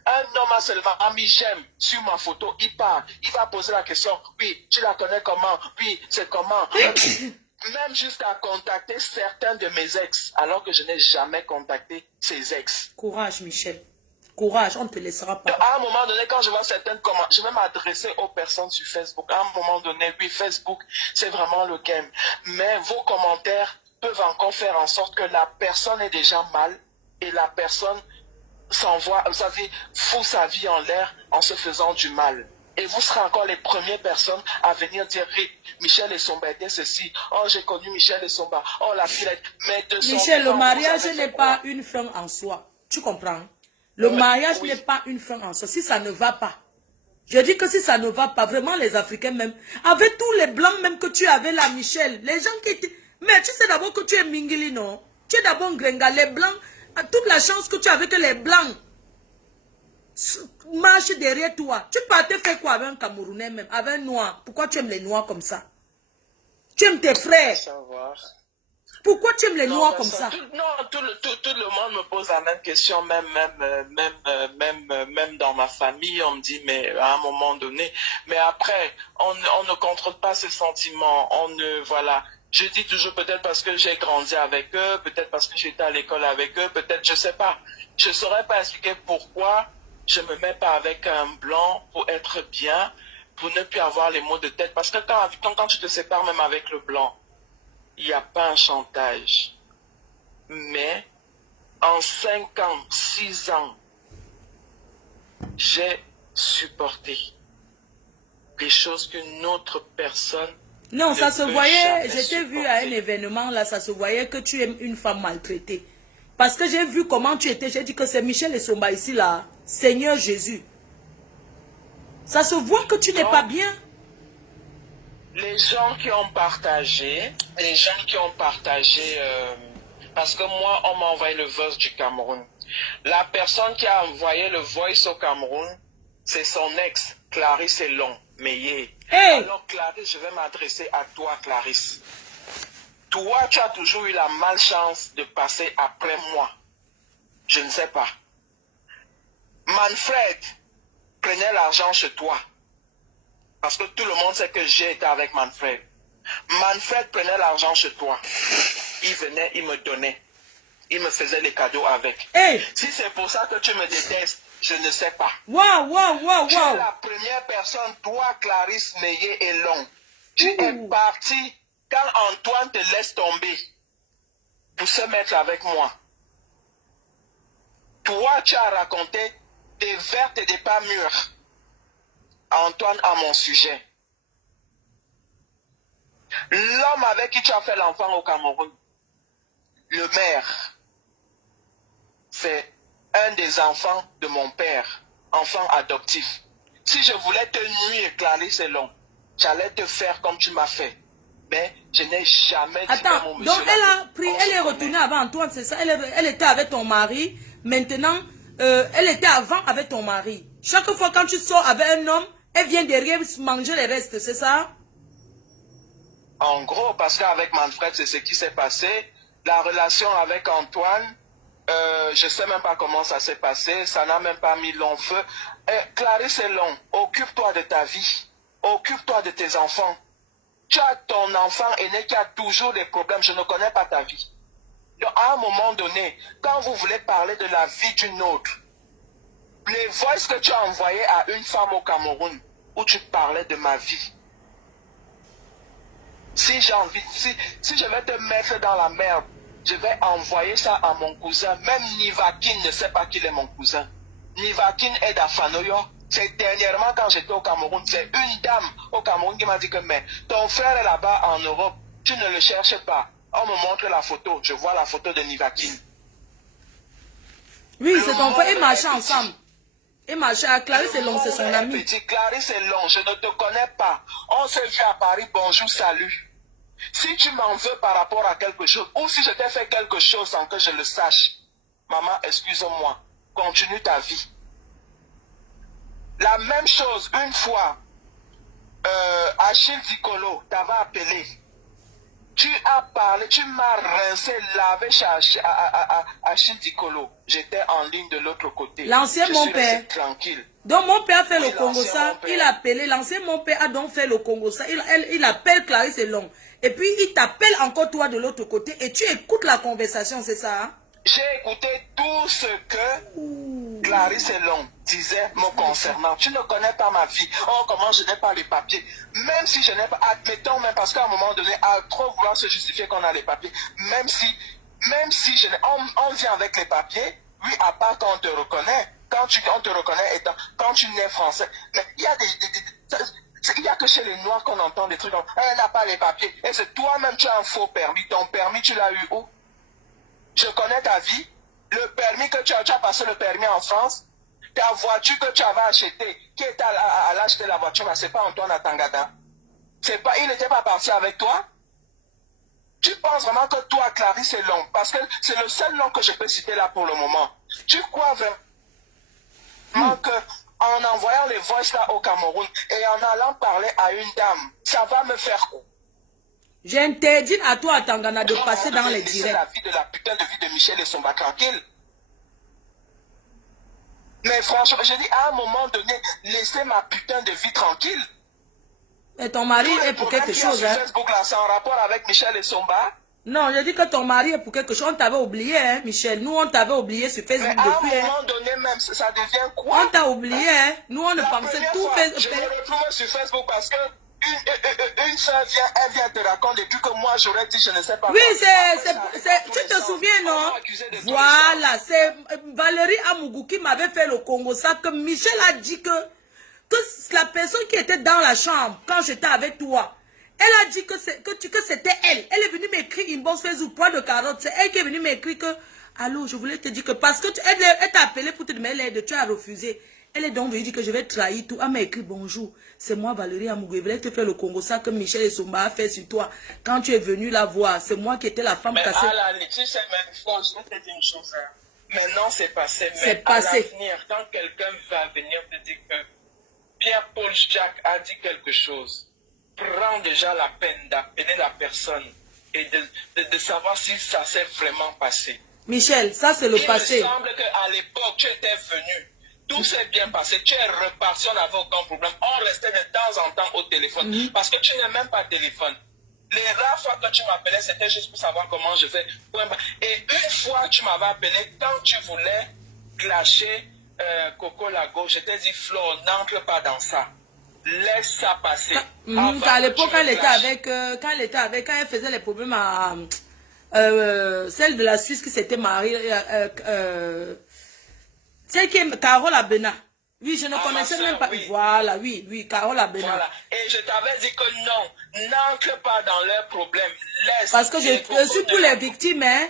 un homme a seulement mis j'aime sur ma photo, il part, il va poser la question, oui, tu la connais comment, oui, c'est comment, même jusqu'à contacter certains de mes ex, alors que je n'ai jamais contacté ses ex. Courage, Michel. Courage, on ne te laissera pas. À un moment donné, quand je vois certaines commentaires, je vais m'adresser aux personnes sur Facebook. À un moment donné, oui, Facebook, c'est vraiment le game. Mais vos commentaires peuvent encore faire en sorte que la personne est déjà mal et la personne s'envoie, vous savez, fout sa vie en l'air en se faisant du mal. Et vous serez encore les premières personnes à venir dire Michel Essomba était ceci. Oh, j'ai connu Michel Essomba. Oh, la fille. Mais de son Michel, le mariage n'est pas une fin en soi. Tu comprends? Le mariage n'est pas une fin en soi. Si ça ne va pas. Je dis que si ça ne va pas, vraiment les Africains même, avec tous les blancs même que tu avais là, Michel, les gens qui étaient... Mais tu sais d'abord que tu es Mingili, non? Tu es d'abord Grenga. Les blancs, toute la chance que tu avais que les blancs marchent derrière toi. Tu partais faire quoi avec un Camerounais même, avec un noir? Pourquoi tu aimes les noirs comme ça? Tu aimes tes frères. Pourquoi tu aimes les noirs comme ça? Tout le monde me pose la même question, même dans ma famille, on me dit, mais à un moment donné, mais après, on ne contrôle pas ces sentiments, voilà. Je dis toujours peut-être parce que j'ai grandi avec eux, peut-être parce que j'étais à l'école avec eux, peut-être, je sais pas. Je saurais pas expliquer pourquoi je me mets pas avec un blanc pour être bien, pour ne plus avoir les maux de tête, parce que quand tu te sépares même avec le blanc, il n'y a pas un chantage. Mais en 5 ans, 6 ans, j'ai supporté des choses qu'une autre personne... Non, ça se voyait, je t'ai vu à un événement là, ça se voyait que tu es une femme maltraitée. Parce que j'ai vu comment tu étais, j'ai dit que c'est Michel Essomba ici là, Seigneur Jésus. Ça se voit que tu n'es pas bien. Les gens qui ont partagé, parce que moi, on m'a envoyé le voice du Cameroun. La personne qui a envoyé le voice au Cameroun, c'est son ex, Clarisse Elon Meyer. Hey. Alors Clarisse, je vais m'adresser à toi, Clarisse. Toi, tu as toujours eu la malchance de passer après moi. Je ne sais pas. Manfred prenait l'argent chez toi. Parce que tout le monde sait que j'ai été avec Manfred. Manfred prenait l'argent chez toi. Il venait, il me donnait. Il me faisait des cadeaux avec. Hey. Si c'est pour ça que tu me détestes, je ne sais pas. Waouh. Tu es la première personne, toi, Clarisse Meillet et Long. Tu es parti quand Antoine te laisse tomber pour se mettre avec moi. Toi, tu as raconté des vertes et des pas mûres à Antoine à mon sujet. L'homme avec qui tu as fait l'enfant au Cameroun, le maire, c'est un des enfants de mon père, enfant adoptif. Si je voulais te nuire, Clarisse et Long, j'allais te faire comme tu m'as fait. Mais je n'ai jamais dit à mon monsieur. Donc elle a pris, elle est retournée avant Antoine, c'est ça? Elle était avec ton mari. Maintenant, elle était avant avec ton mari. Chaque fois quand tu sors avec un homme, elle vient derrière manger les restes, c'est ça? En gros, parce qu'avec Manfred, c'est ce qui s'est passé. La relation avec Antoine, je ne sais même pas comment ça s'est passé. Ça n'a même pas mis long feu. Clarisse et Long, occupe-toi de ta vie. Occupe-toi de tes enfants. Tu as ton enfant aîné qui a toujours des problèmes. Je ne connais pas ta vie. Donc, à un moment donné, quand vous voulez parler de la vie d'une autre, les voices que tu as envoyées à une femme au Cameroun, où tu parlais de ma vie, si j'ai envie, si je vais te mettre dans la merde, je vais envoyer ça à mon cousin. Même Nivakin ne sait pas qu'il est mon cousin. Nivakin est d'Afanoyo. C'est dernièrement quand j'étais au Cameroun, c'est une dame au Cameroun qui m'a dit que mais ton frère est là-bas en Europe, tu ne le cherches pas. On me montre la photo, je vois la photo de Nivakin. Oui, c'est ton frère, ils marchaient ensemble. Ils marchaient à Clarisse et Long, c'est son ami. Petit Clarisse et Long, je ne te connais pas. On s'est vu à Paris, bonjour, salut. Si tu m'en veux par rapport à quelque chose, ou si je t'ai fait quelque chose sans que je le sache, maman, excuse-moi, continue ta vie. La même chose, une fois, Achille Dicolo t'avait appelé. Tu as parlé, tu m'as rincé, lavé chez Achille Dicolo. J'étais en ligne de l'autre côté. L'ancien mon père. Tranquille. Donc mon père a fait le Congo-ça, il a appelé, l'ancien mon père a donc fait le Congo-ça, il appelle Clarisse et Long. Et puis il t'appelle encore toi de l'autre côté et tu écoutes la conversation, c'est ça? Hein? J'ai écouté tout ce que Clarisse et Long disaient me concernant. Tu ne connais pas ma vie. Oh, comment je n'ai pas les papiers. Même si je n'ai pas, admettons même, parce qu'à un moment donné, à trop vouloir se justifier qu'on a les papiers, même si je n'ai, on vient avec les papiers, oui, à part quand on te reconnaît, on te reconnaît étant, quand tu nais français, mais il y a il n'y a que chez les Noirs qu'on entend des trucs comme, elle n'a pas les papiers. Et c'est toi-même, tu as un faux permis. Ton permis, tu l'as eu où? Je connais ta vie. Le permis que tu as passé le permis en France. Ta voiture que tu avais achetée, qui est à l'acheter la voiture, c'est pas Antoine Atangada. Il n'était pas parti avec toi. Tu penses vraiment que toi, Clarisse, c'est long, parce que c'est le seul nom que je peux citer là pour le moment. Tu crois vraiment que en envoyant les voices là au Cameroun et en allant parler à une dame, ça va me faire quoi? J'interdis à toi, à Tangana, de passer dans les directs. La vie de la putain de vie de Michel et Somba tranquille. Mais franchement, je dis à un moment donné, laissez ma putain de vie tranquille. Et ton mari est pour quelque chose, hein? Facebook là, c'est en rapport avec Michel et Somba. Non, je dis que ton mari est pour quelque chose. On t'avait oublié, hein, Michel. Nous, on t'avait oublié sur Facebook depuis. À un moment donné même, ça devient quoi? On t'a oublié, hein? Nous, on ne pensait tout faire. Je me retrouve sur Facebook parce que une soeur vient te raconter depuis que moi j'aurais dit je ne sais pas. Oui, tu te souviens, non? Voilà, c'est Valérie Amougou qui m'avait fait le Congo, ça que Michel a dit que la personne qui était dans la chambre quand j'étais avec toi, elle a dit que c'était elle. Elle est venue m'écrire inbox Facebook, poids de carotte. C'est elle qui est venue m'écrire que, allô, je voulais te dire que parce que elle t'a appelé pour te demander l'aide, tu as refusé. Elle est donc venue dire que je vais trahir tout. Elle m'a écrit bonjour. C'est moi Valérie Amougou. Je voulais te faire le Congo, ça que Michel et Somba a fait sur toi. Quand tu es venu la voir, c'est moi qui étais la femme cassée. Mais tu sais, même fois, je vais te dire une chose. Hein. Maintenant, c'est passé. C'est passé. À l'avenir, quand quelqu'un va venir te dire que Pierre-Paul Jacques a dit quelque chose, prends déjà la peine d'appeler la personne et de savoir si ça s'est vraiment passé. Michel, ça c'est le passé. Il me semble qu'à l'époque, tu étais venu. Tout s'est bien passé. Tu es reparti, on n'avait aucun problème. On restait de temps en temps au téléphone. Parce que tu n'as même pas de téléphone. Les rares fois que tu m'appelais, c'était juste pour savoir comment je fais. Et une fois, tu m'avais appelé quand tu voulais clasher Coco Lago. Je t'ai dit, Flo, n'entre pas dans ça. Laisse ça passer. À l'époque, quand elle faisait les problèmes à celle de la Suisse qui s'était mariée, celle qui est Carole Abena. Oui, je ne connaissais même pas. Oui. Voilà, oui, Carole Abena. Voilà. Et je t'avais dit que non, n'entre pas dans leurs problèmes. Laisse. Parce que je suis pour les victimes, hein.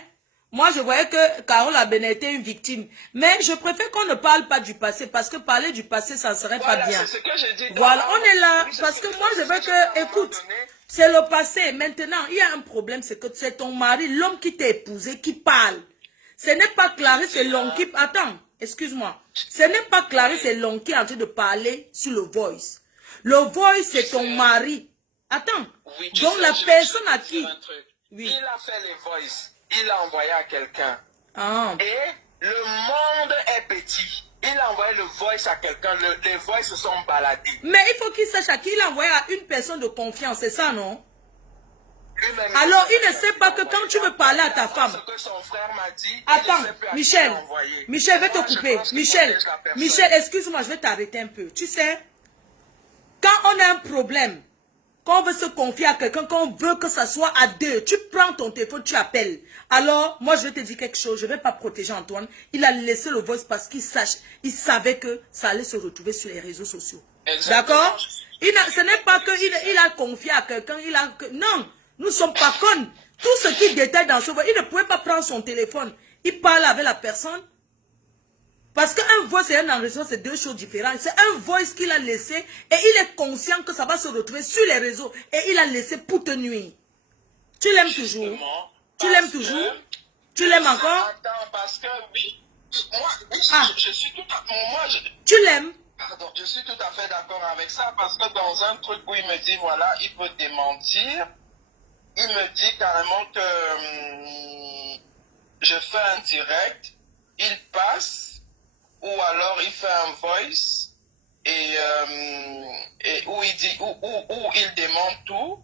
Moi, je voyais que Carole Abena était une victime. Mais je préfère qu'on ne parle pas du passé. Parce que parler du passé, ça ne serait pas bien. C'est ce que je dis. Voilà, on est là. Parce que moi, je veux que, écoute, c'est le passé. Maintenant, il y a un problème. C'est que c'est ton mari, l'homme qui t'a épousé, qui parle. Ce n'est pas Clarisse, c'est l'homme qui... Attends, excuse-moi. Ce n'est pas Clarisse, c'est l'homme qui est en train de parler sur le voice. Le voice, c'est ton mari. Attends. Oui, donc la personne à qui... Oui. Il a fait les voice. Il l'a envoyé à quelqu'un. Ah. Et le monde est petit. Il a envoyé le voice à quelqu'un. Les voice se sont baladés. Mais il faut qu'il sache à qui il a envoyé à une personne de confiance. C'est ça, non? Alors, il ne sait pas que quand tu veux parler à ta femme... Ce que son frère m'a dit, attends, Michel, je vais te couper. Michel, excuse-moi, je vais t'arrêter un peu. Tu sais, quand on a un problème, quand on veut se confier à quelqu'un, quand on veut que ça soit à deux, tu prends ton téléphone, tu appelles. Alors, moi, je vais te dire quelque chose. Je ne vais pas protéger Antoine. Il a laissé le voice parce qu'il savait que ça allait se retrouver sur les réseaux sociaux. D'accord? Ce n'est pas qu'il a confié à quelqu'un. Non. Nous ne sommes pas cons. Tout ce qui détaille dans ce voice, il ne pouvait pas prendre son téléphone. Il parle avec la personne. Parce qu'un voice et un enregistrement, c'est deux choses différentes. C'est un voice qu'il a laissé et il est conscient que ça va se retrouver sur les réseaux. Et il a laissé pour te nuire. Tu l'aimes toujours? Tu l'aimes toujours? Tu l'aimes encore? Attends, parce que oui. Moi, je suis tout à fait... Tu l'aimes? Pardon, je suis tout à fait d'accord avec ça parce que dans un truc où il me dit, voilà, il peut démentir. Il me dit carrément que je fais un direct, il passe, ou alors il fait un voice, et où il dit, où il demande tout,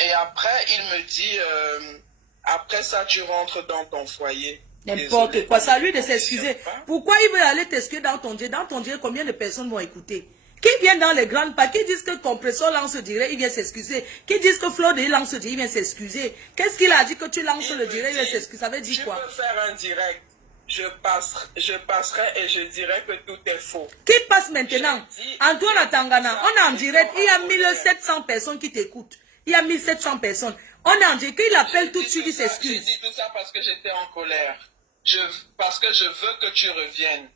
et après il me dit, après ça tu rentres dans ton foyer. N'importe quoi, ça lui de s'excuser. Pourquoi il veut aller t'excuser dans ton Dieu? Dans ton Dieu, combien de personnes vont écouter? Qui vient dans les grandes pas, qui disent que Compressor lance le direct, il vient s'excuser. Qui disent que Flo il lance le direct, il vient s'excuser. Qu'est-ce qu'il a dit que tu lances le direct, il vient s'excuser? Ça veut dire quoi? Tu peux faire un direct, je passerai et je dirai que tout est faux. Qui passe maintenant? Antoine à Tangana, on est en direct, il y a 1700 personnes qui t'écoutent. Il y a 1700 personnes. On est en direct, il appelle tout de suite, il s'excuse. Je dis tout ça parce que j'étais en colère. Parce que je veux que tu reviennes.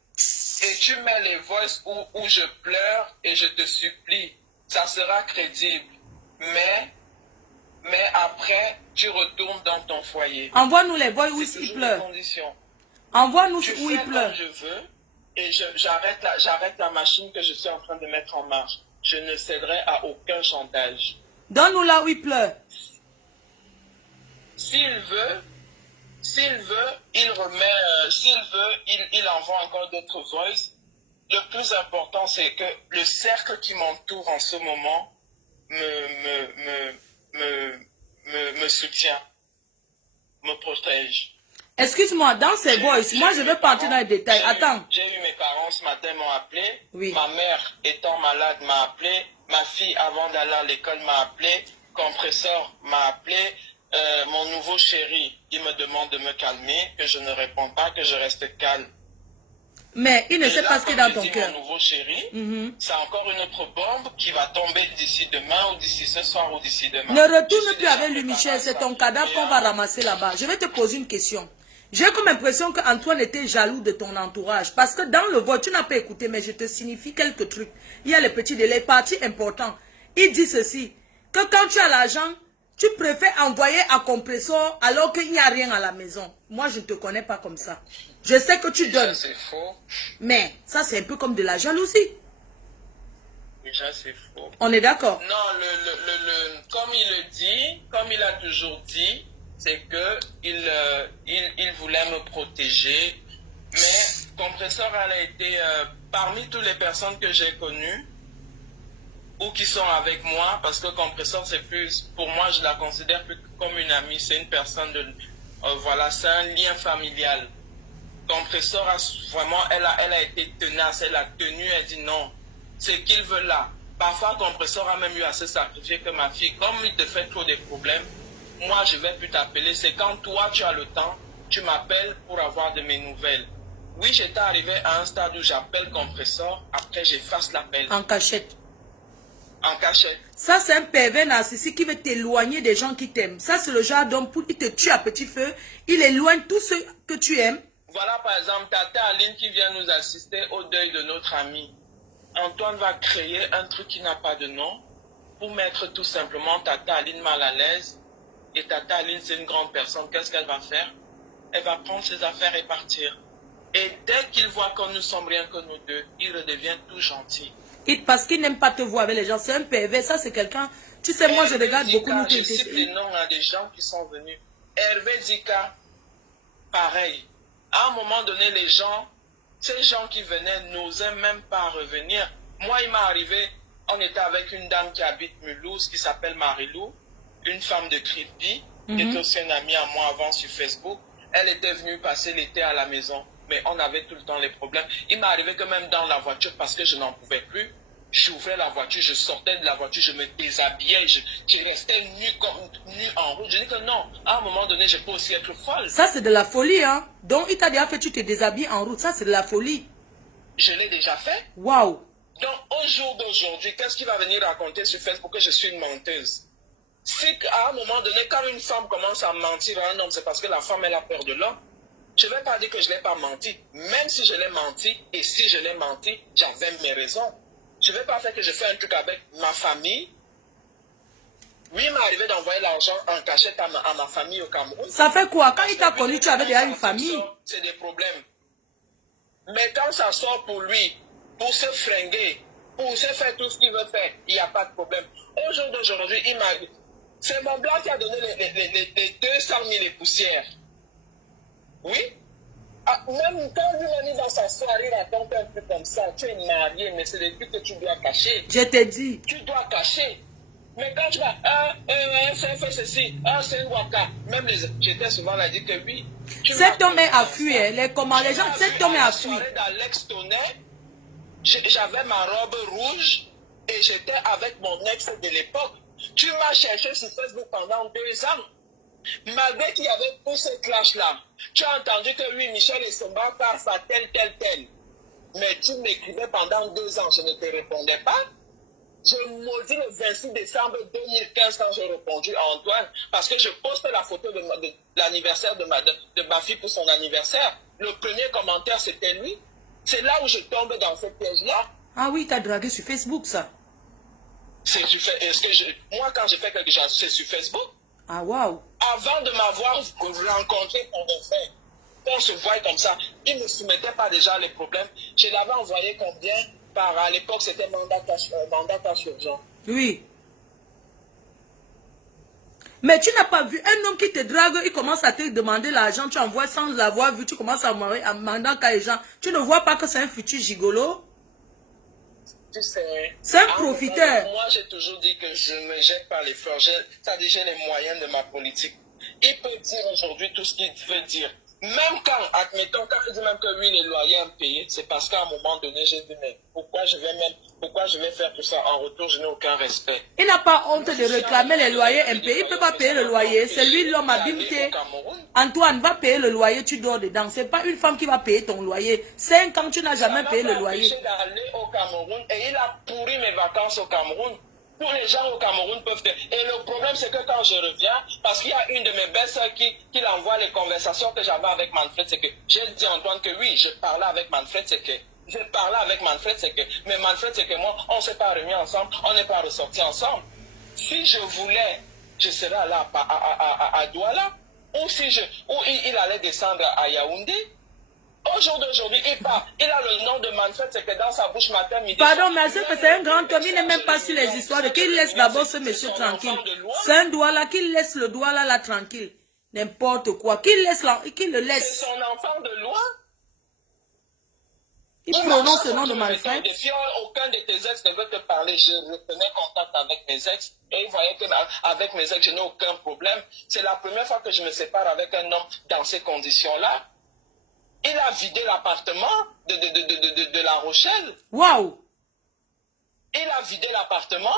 Et tu mets les voices où je pleure et je te supplie. Ça sera crédible. Mais après, tu retournes dans ton foyer. Envoie-nous les voix où il pleure. Envoie-nous où il pleure. Je veux et j'arrête la machine que je suis en train de mettre en marche. Je ne céderai à aucun chantage. Donne-nous là où il pleure. S'il veut, il remet, il envoie encore d'autres voices. Le plus important, c'est que le cercle qui m'entoure en ce moment me soutient, me protège. Excuse-moi, dans ces voices, moi je ne vais pas entrer dans les détails. Attends. J'ai eu mes parents ce matin m'ont appelé. Oui. Ma mère étant malade m'a appelé. Ma fille avant d'aller à l'école m'a appelé. Compressor m'a appelé. Mon nouveau chéri, il me demande de me calmer, que je ne réponds pas, que je reste calme. Mais il ne sait pas ce qui est dans ton cœur. Mon nouveau chéri, c'est encore une autre bombe qui va tomber d'ici demain ou d'ici ce soir ou d'ici demain. Ne retourne plus avec lui, Michel. C'est ton cadavre qu'on va ramasser là-bas. Je vais te poser une question. J'ai comme impression qu'Antoine était jaloux de ton entourage. Parce que dans le vote, tu n'as pas écouté, mais je te signifie quelques trucs. Il y a les petits délais, parties importants. Il dit ceci, que quand tu as l'argent, tu préfères envoyer à Compressor alors qu'il n'y a rien à la maison. Moi, je ne te connais pas comme ça. Je sais que tu donnes. C'est faux. Mais ça, c'est un peu comme de la jalousie. Déjà, c'est faux. On est d'accord? Non, comme il le dit, comme il a toujours dit, c'est que il voulait me protéger Mais Compresseur, elle a été parmi toutes les personnes que j'ai connues ou qui sont avec moi, parce que Compresseur, c'est plus, pour moi, je la considère plus comme une amie, c'est une personne de, voilà, c'est un lien familial. Compresseur, vraiment, elle a été tenace, elle a tenu, elle dit non, c'est qu'il veut là. Parfois, Compresseur a même eu à se sacrifier que ma fille, comme il te fait trop de problèmes, moi, je vais plus t'appeler, c'est quand toi, tu as le temps, tu m'appelles pour avoir de mes nouvelles. Oui, j'étais arrivé à un stade où j'appelle Compresseur, après j'efface l'appel. En cachette. En cachette. Ça, c'est un pervers narcissique qui veut t'éloigner des gens qui t'aiment. Ça, c'est le genre d'homme pour il te tue à petit feu. Il éloigne tous ceux que tu aimes. Voilà, par exemple, Tata Aline qui vient nous assister au deuil de notre ami. Antoine va créer un truc qui n'a pas de nom pour mettre tout simplement Tata Aline mal à l'aise. Et Tata Aline, c'est une grande personne. Qu'est-ce qu'elle va faire? Elle va prendre ses affaires et partir. Et dès qu'il voit que nous sommes rien que nous deux, il redevient tout gentil. Parce qu'il n'aime pas te voir avec les gens. C'est un pervers. Ça, c'est quelqu'un... Tu sais, moi, je regarde beaucoup... Je cite les noms à des gens qui sont venus. Hervé Zika, pareil. À un moment donné, les gens, ces gens qui venaient, n'osaient même pas revenir. Moi, il m'est arrivé, on était avec une dame qui habite Mulhouse, qui s'appelle Marilou, une femme de Crépy, qui était aussi une amie à moi avant sur Facebook. Elle était venue passer l'été à la maison, mais on avait tout le temps les problèmes. Il m'est arrivé que même dans la voiture, parce que je n'en pouvais plus, j'ouvrais la voiture, je sortais de la voiture, je me déshabillais, je restais nu en route. Je dis que non, à un moment donné, je peux aussi être folle. Ça, c'est de la folie, hein. Donc, il t'a déjà fait, tu te déshabilles en route. Ça, c'est de la folie. Je l'ai déjà fait. Waouh. Donc, au jour d'aujourd'hui, qu'est-ce qu'il va venir raconter sur Facebook que je suis une menteuse? C'est qu'à un moment donné, quand une femme commence à mentir à un homme, c'est parce que la femme, elle a peur de l'homme. Je ne vais pas dire que je ne l'ai pas menti. Même si je l'ai menti, et si je l'ai menti, j'avais mes raisons. Je ne vais pas faire que je fais un truc avec ma famille. Oui, il m'est arrivé d'envoyer l'argent en cachette à ma famille au Cameroun. Ça fait quoi? Quand il t'a connu, tu avais déjà une famille. C'est des problèmes. Mais quand ça sort pour lui, pour se fringuer, pour se faire tout ce qu'il veut faire, il n'y a pas de problème. Au jour d'aujourd'hui, il m'a dit, c'est mon blanc qui a donné les 200 000 et poussières. Oui? Ah, même quand lui m'a mis dans sa soirée, il raconte un truc comme ça. Tu es marié, mais c'est des trucs que tu dois cacher. Je t'ai dit. Tu dois cacher. Mais quand tu vas, c'est fait ceci, c'est un waka. Même j'étais souvent là, dit que oui. Cet homme est à fuir. Les gens, cet homme est à fuir. D'Alex Tonnet, j'avais ma robe rouge et j'étais avec mon ex de l'époque. Tu m'as cherché sur Facebook pendant 2 ans. Malgré qu'il y avait tout ce clash-là, tu as entendu que oui, Michel et Somba passent à tel. Mais tu m'écrivais pendant 2 ans, je ne te répondais pas. Je maudis le 26 décembre 2015 quand j'ai répondu à Antoine, parce que je poste la photo de l'anniversaire de ma fille pour son anniversaire. Le premier commentaire, c'était lui. C'est là où je tombe dans cette piège-là. Ah oui, t'as dragué sur Facebook, ça. Moi, quand je fais quelque chose, c'est sur Facebook. Ah, waouh. Avant de m'avoir rencontré pour le faire, on se voit comme ça. Il ne me soumettait pas déjà les problèmes. Je l'avais envoyé combien à l'époque, c'était mandat cash urgent. Oui. Mais tu n'as pas vu un homme qui te drague, il commence à te demander l'argent, tu envoies sans l'avoir vu, tu commences à envoyer un mandat cash urgent. Tu ne vois pas que c'est un futur gigolo? Tu sais, c'est un profiteur. Moi, j'ai toujours dit que je ne me jette pas les fleurs. C'est-à-dire, j'ai les moyens de ma politique. Il peut dire aujourd'hui tout ce qu'il veut dire. Même quand, admettons, quand il dit même que oui, les loyers impayés, c'est parce qu'à un moment donné, j'ai dit, mais pourquoi je vais faire tout ça? En retour, je n'ai aucun respect. Il n'a pas honte de réclamer les loyers impayés. Il ne peut pas payer le loyer. C'est lui l'homme abîmé. Antoine va payer le loyer, tu dors dedans. Ce n'est pas une femme qui va payer ton loyer. 5 ans, tu n'as jamais payé le loyer. D'aller au Cameroun et il a pourri mes vacances au Cameroun. Tous les gens au Cameroun peuvent faire. Et le problème, c'est que quand je reviens, parce qu'il y a une de mes belles-sœurs qui envoie les conversations que j'avais avec Manfred, c'est que j'ai dit à Antoine que oui, je parlais avec Manfred, c'est que mais Manfred, c'est que moi, on ne s'est pas remis ensemble, on n'est pas ressortis ensemble. Si je voulais, je serais là à Douala, ou il allait descendre à Yaoundé. Au jour d'aujourd'hui, il a le nom de Manfred, c'est que dans sa bouche matin, midi. Pardon, mais c'est un grand homme, il n'est même pas sur les histoires de qu'il laisse d'abord ce monsieur tranquille. C'est un Douala, qu'il laisse le Douala là tranquille. N'importe quoi, qu'il le laisse. C'est son enfant de loi. Il prononce le nom de my friend. Aucun de tes ex ne veut te parler. Je reprenais contact avec mes ex et ils voyaient qu'avec mes ex, je n'ai aucun problème. C'est la première fois que je me sépare avec un homme dans ces conditions-là. Il a vidé l'appartement de La Rochelle. Waouh! Il a vidé l'appartement.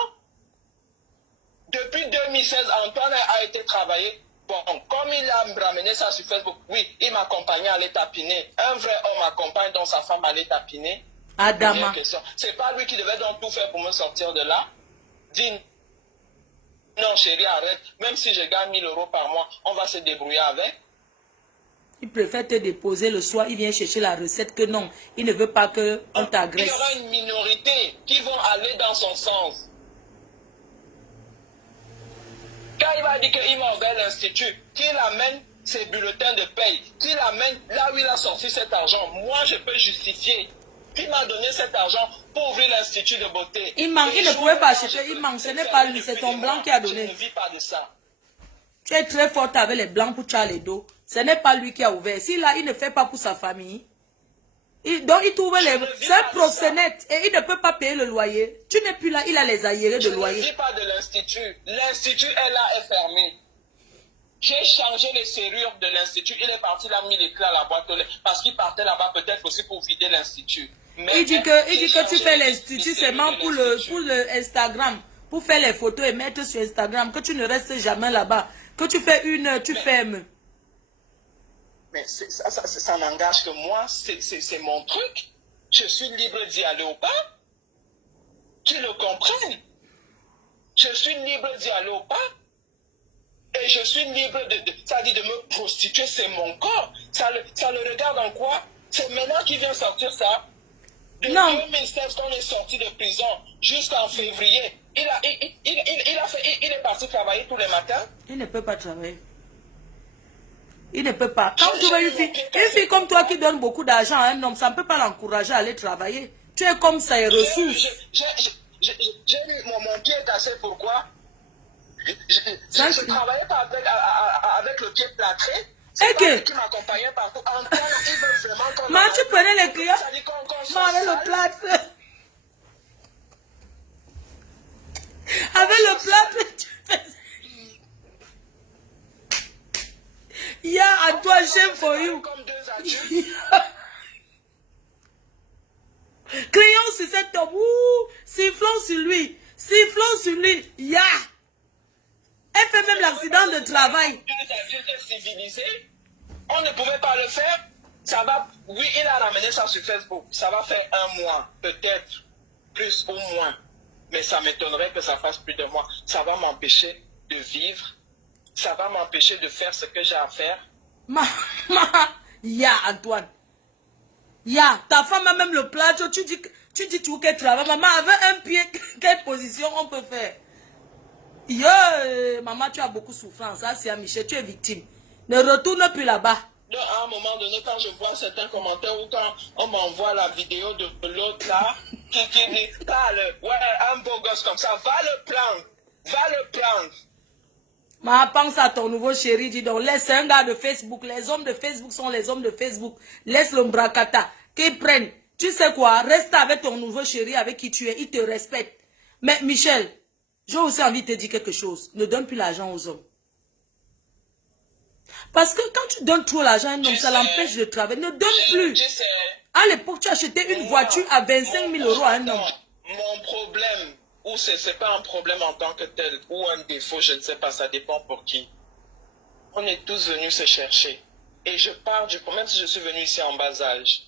Depuis 2016, Antoine a été travaillé. Bon, comme il a ramené ça sur Facebook, oui, il m'accompagnait à aller tapiner. Un vrai homme accompagne donc sa femme à aller tapiner. Adama. C'est pas lui qui devait donc tout faire pour me sortir de là. Dis non, chérie, arrête. Même si je gagne 1000 € par mois, on va se débrouiller avec. Il préfère te déposer le soir, il vient chercher la recette que non, il ne veut pas qu'on t'agresse. Il y aura une minorité qui vont aller dans son sens. Quand il va dire qu'il m'a ouvert l'institut, qu'il amène ses bulletins de paye, qu'il amène là où il a sorti cet argent, moi je peux justifier qu'il m'a donné cet argent pour ouvrir l'institut de beauté. Il ne pouvait pas acheter, il manque, ce n'est pas lui, c'est ton blanc qui a donné. Je ne vis pas de ça. Tu es très forte avec les blancs pour tuer les dos. Ce n'est pas lui qui a ouvert. S'il il ne fait pas pour sa famille. Donc il trouve les... C'est un proxénète et il ne peut pas payer le loyer. Tu n'es plus là, il a les aérés de loyer. Je ne vis pas de l'institut. L'institut est là, est fermé. J'ai changé les serrures de l'institut. Il est parti là, mis les clés à la boîte aux lettres. Parce qu'il partait là-bas peut-être aussi pour vider l'institut. Il dit que tu fais l'institut seulement pour le Instagram. Pour faire les photos et mettre sur Instagram. Que tu ne restes jamais là-bas. Que tu fais une heure, tu fermes. Mais ça n'engage que moi, c'est mon truc. Je suis libre d'y aller ou pas. Tu le comprends. Je suis libre d'y aller ou pas. Et je suis libre c'est-à-dire de me prostituer, c'est mon corps. Ça le regarde en quoi? C'est maintenant qu'il vient sortir ça. De 2016 qu'on est sorti de prison jusqu'en février. Il est parti travailler tous les matins. Il ne peut pas travailler. Il ne peut pas. Quand tu vois une fille comme toi qui donne beaucoup d'argent à un homme, ça ne peut pas l'encourager à aller travailler. Tu es comme ça, et ressources. J'ai eu mon pied cassé, pourquoi? Je travaillais pas avec le pied plâtré. C'est pas lui qui m'accompagnait partout. Antoine, il veut vraiment qu'on... tu prenais les clients. Avec le plâtre. Avec le plâtre, tu fais... Yeah, Antoine, shame for you. Crions sur cet homme. Sifflons sur lui. Sifflons sur lui. Yeah. Elle fait même l'accident de travail. Civilisé. On ne pouvait pas le faire. Ça va... Oui, il a ramené ça sur Facebook. Ça va faire 1 mois. Peut-être. Plus ou moins. Mais ça m'étonnerait que ça fasse plus de mois. Ça va m'empêcher de vivre. Ça va m'empêcher de faire ce que j'ai à faire. Ya, Antoine. Ya, ta femme a même le plateau. Tu dis qu'elle travaille. Maman, avec un pied, quelle position on peut faire? Yo, maman, tu as beaucoup de souffrance. Ah, c'est Michel, tu es victime. Ne retourne plus là-bas. À un moment donné, quand je vois certains commentaires ou quand on m'envoie la vidéo de l'autre là, qui dit, parle, ouais, un beau gosse comme ça, va le prendre. Va le prendre. Ma pense à ton nouveau chéri, dis donc, laisse un gars de Facebook. Les hommes de Facebook sont les hommes de Facebook. Laisse l'ombracata. Qu'ils prennent. Tu sais quoi, reste avec ton nouveau chéri avec qui tu es. Il te respecte. Mais Michel, j'ai aussi envie de te dire quelque chose. Ne donne plus l'argent aux hommes. Parce que quand tu donnes trop l'argent à un homme, ça l'empêche de travailler. Ne donne plus. À l'époque, tu achetais une voiture à 25 000 € à un homme. Mon problème, ou c'est pas un problème en tant que tel, ou un défaut, je ne sais pas, ça dépend pour qui. On est tous venus se chercher. Et je pars du même si je suis venu ici en bas âge.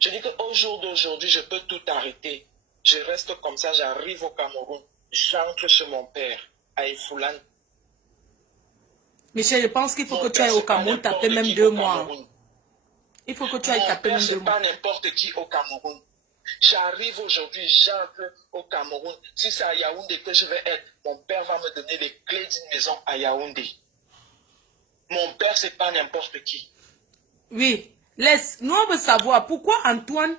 Je dis qu'au jour d'aujourd'hui, je peux tout arrêter. Je reste comme ça, j'arrive au Cameroun. J'entre chez mon père, à Ifoulane. Michel, je pense qu'il faut que tu ailles au Cameroun taper même 2 mois. Il faut que tu ailles taper même 2 mois. Pas n'importe qui au Cameroun. J'arrive aujourd'hui, j'entre au Cameroun. Si c'est à Yaoundé que je vais être, mon père va me donner les clés d'une maison à Yaoundé. Mon père, c'est pas n'importe qui. Oui, laisse. Nous, on veut savoir pourquoi Antoine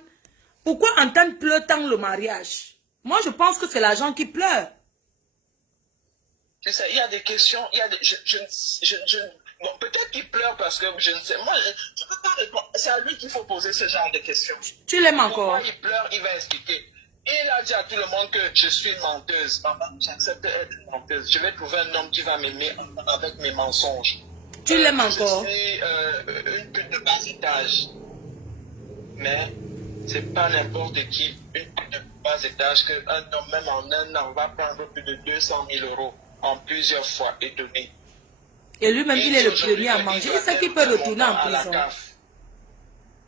pleure tant le mariage. Moi, je pense que c'est l'argent qui pleure. Tu sais, il y a des questions, il y a des, Bon, peut-être qu'il pleure parce que je ne sais. Moi, je ne peux pas répondre. C'est à lui qu'il faut poser ce genre de questions. Tu l'aimes Pourquoi encore? il pleure, il va expliquer. Il a dit à tout le monde que je suis une menteuse. Maman, j'accepte d'être une menteuse. Je vais trouver un homme qui va m'aimer avec mes mensonges. Tu l'aimes Que encore? je suis une pute de bas étage. Mais c'est pas n'importe qui, une pute de bas étage, qu'un homme, même en un an, va prendre plus de 200 000 euros en plusieurs fois et donner. Et lui-même, il est le premier à manger. Il sait qu'il peut retourner en prison.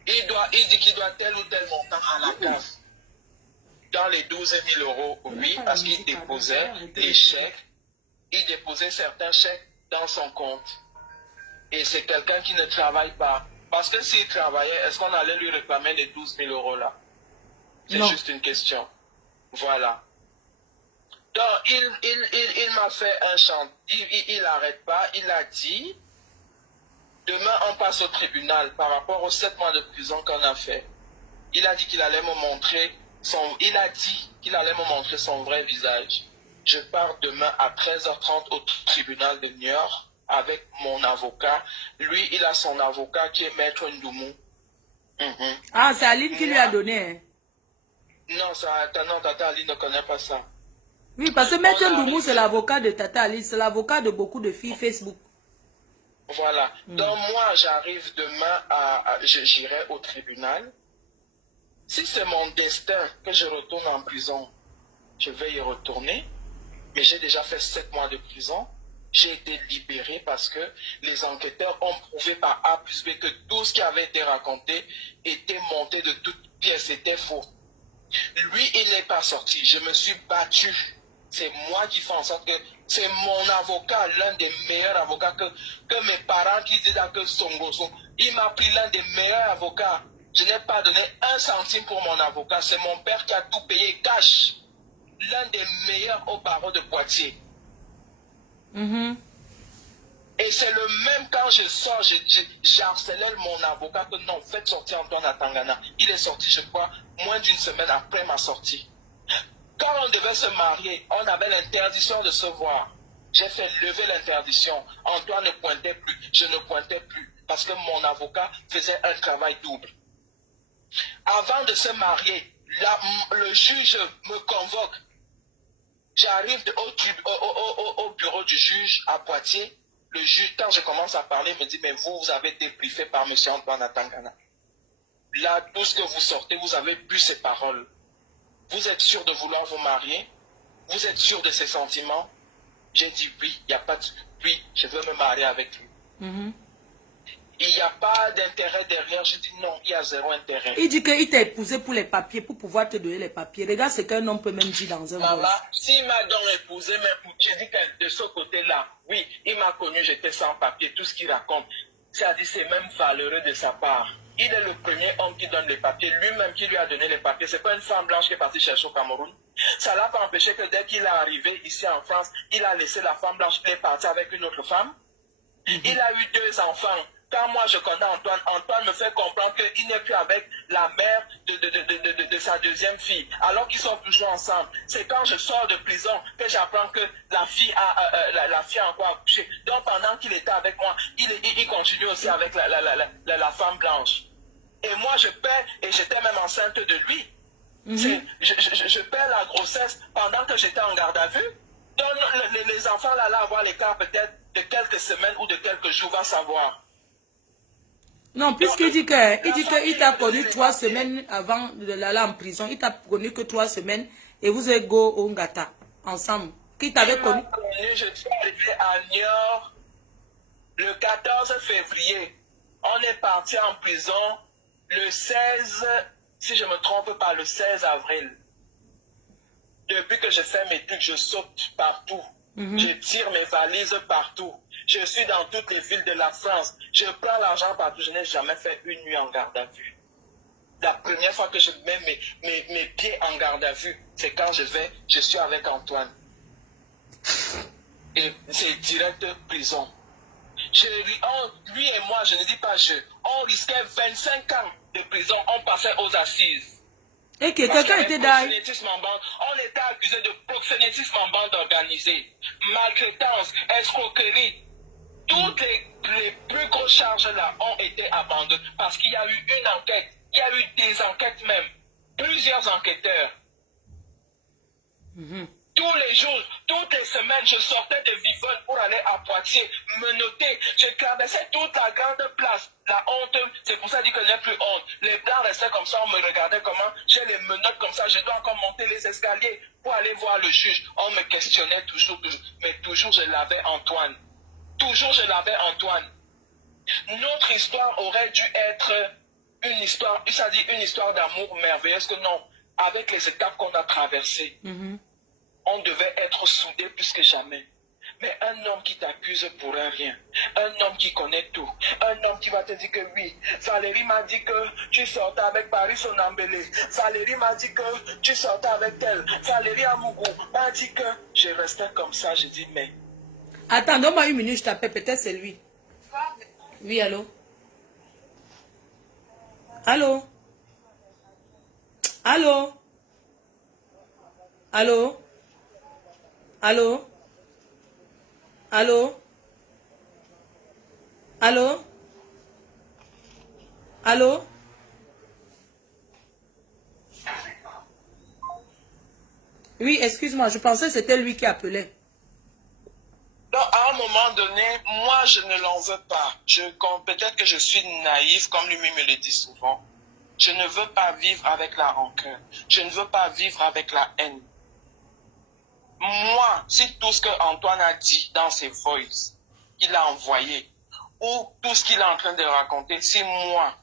Il dit qu'il doit tel ou tel montant à la CAF. Dans les 12 000 euros, oui, parce qu'il déposait les chèques. Il déposait certains chèques dans son compte. Et c'est quelqu'un qui ne travaille pas. Parce que s'il travaillait, est-ce qu'on allait lui réclamer les 12 000 euros là? C'est juste une question. Voilà. Donc, il m'a fait un chant. Il n'arrête pas. Il a dit, demain on passe au tribunal par rapport aux 7 mois de prison qu'on a fait. Il a dit qu'il allait me montrer son vrai visage. Je pars demain à 13h30 au tribunal de New York avec mon avocat. Lui, il a son avocat qui est Maître Ndoumou. Ah, c'est Aline qui lui a donné. Non, Tata Aline ne connaît pas ça. Oui, parce que Maître Ndoumou, c'est l'avocat de Tata Aline. C'est l'avocat de beaucoup de filles Facebook. Voilà. Donc moi, j'arrive demain j'irai au tribunal. Si c'est mon destin que je retourne en prison, je vais y retourner. Mais j'ai déjà fait 7 mois de prison. J'ai été libéré parce que les enquêteurs ont prouvé par A plus B que tout ce qui avait été raconté était monté de toutes pièces, c'était faux. Lui, il n'est pas sorti. Je me suis battu. C'est moi qui fais en sorte que c'est mon avocat, l'un des meilleurs avocats que mes parents qui disaient que Songoso. Il m'a pris l'un des meilleurs avocats. Je n'ai pas donné 1 centime pour mon avocat. C'est mon père qui a tout payé cash. L'un des meilleurs au barreau de Poitiers. Et c'est le même quand je sors, j'harcelais mon avocat que non, faites sortir Antoine à Tangana. Il est sorti, je crois, moins d'une semaine après ma sortie. Quand on devait se marier, on avait l'interdiction de se voir. J'ai fait lever l'interdiction. Antoine ne pointait plus, je ne pointais plus, parce que mon avocat faisait un travail double. Avant de se marier, le juge me convoque. J'arrive au bureau du juge à Poitiers. Le juge, quand je commence à parler, me dit, mais vous avez été briefé par M. Antoine Atangana. Là, tout ce que vous sortez, vous avez bu ces paroles. Vous êtes sûr de vouloir vous marier? Vous êtes sûr de ses sentiments? J'ai dit oui, il n'y a pas de... Oui, je veux me marier avec lui. Il n'y a pas d'intérêt derrière. Je dis non, il y a zéro intérêt. Il dit qu'il t'a épousé pour les papiers, pour pouvoir te donner les papiers. Regarde ce qu'un homme peut même dire dans un Maman, voice. s'il m'a donc épousé, mais j'ai dit que de ce côté-là, oui, il m'a connu, j'étais sans papier, tout ce qu'il raconte. C'est-à-dire, c'est même valeureux de sa part. Il est le premier homme qui donne les papiers, lui-même qui lui a donné les papiers. C'est pas une femme blanche qui est partie chercher au Cameroun. Ça l'a pas empêché que dès qu'il est arrivé ici en France, il a laissé la femme blanche et est parti avec une autre femme. Il a eu 2 enfants. Quand moi je connais Antoine, Antoine me fait comprendre qu'il n'est plus avec la mère de sa deuxième fille, alors qu'ils sont toujours ensemble. C'est quand je sors de prison que j'apprends que la fille a encore accouché. Donc pendant qu'il était avec moi, il continue aussi avec la femme blanche. Et moi je perds, et j'étais même enceinte de lui. Je perds la grossesse pendant que j'étais en garde à vue. Donc les enfants là avoir l'écart peut-être de quelques semaines ou de quelques jours, va savoir. Non, puisqu'il dit qu'il t'a connu 3 semaines avant d'aller en prison. Il t'a connu que 3 semaines et vous êtes go au Ngata ensemble. Qui t'avait connu? Je suis arrivé à Niort le 14 février. On est parti en prison le 16, si je ne me trompe pas, le 16 avril. Depuis que je fais mes trucs, je saute partout. Je tire mes valises partout. Je suis dans toutes les villes de la France. Je prends l'argent partout. Je n'ai jamais fait une nuit en garde à vue. La première fois que je mets mes pieds en garde à vue, c'est quand je suis avec Antoine. Et c'est direct prison. Lui et moi, je ne dis pas on risquait 25 ans de prison. On passait aux assises. Et que quelqu'un était d'ailleurs. On était accusé de proxénétisme en bande organisée, maltraitance, escroquerie. Toutes les plus grosses charges là ont été abandonnées parce qu'il y a eu une enquête. Il y a eu des enquêtes même. Plusieurs enquêteurs. Tous les jours, toutes les semaines, je sortais de Vivonne pour aller à Poitiers, me noter. Je traversais toute la grande place. La honte, c'est pour ça que je dis que je n'ai plus honte. Les blancs restaient comme ça, on me regardait comment. J'ai les menottes comme ça, je dois encore monter les escaliers pour aller voir le juge. On me questionnait toujours. Mais toujours je l'avais Antoine. Toujours je l'avais Antoine. Notre histoire aurait dû être une histoire, c'est-à-dire une histoire d'amour merveilleuse que non, avec les étapes qu'on a traversées. On devait être soudés plus que jamais. Mais un homme qui t'accuse pour un rien, un homme qui connaît tout, un homme qui va te dire que oui, Valérie m'a dit que tu sortais avec Paris Sonambélé, Valérie m'a dit que tu sortais avec elle, Valérie Amougou m'a dit que je restais comme ça, je dis mais... Attends, donne-moi une minute, je t'appelle, peut-être c'est lui. Oui, allô? Allô? Allô? Allô? Allô? Allô? Allô? Allô? Oui, excuse-moi, je pensais que c'était lui qui appelait. Donc, à un moment donné, moi, je ne l'en veux pas. Peut-être que je suis naïf, comme lui-même me le dit souvent. Je ne veux pas vivre avec la rancœur. Je ne veux pas vivre avec la haine. Moi, si tout ce que Antoine a dit dans ses voices, qu'il a envoyé, ou tout ce qu'il est en train de raconter, si moi,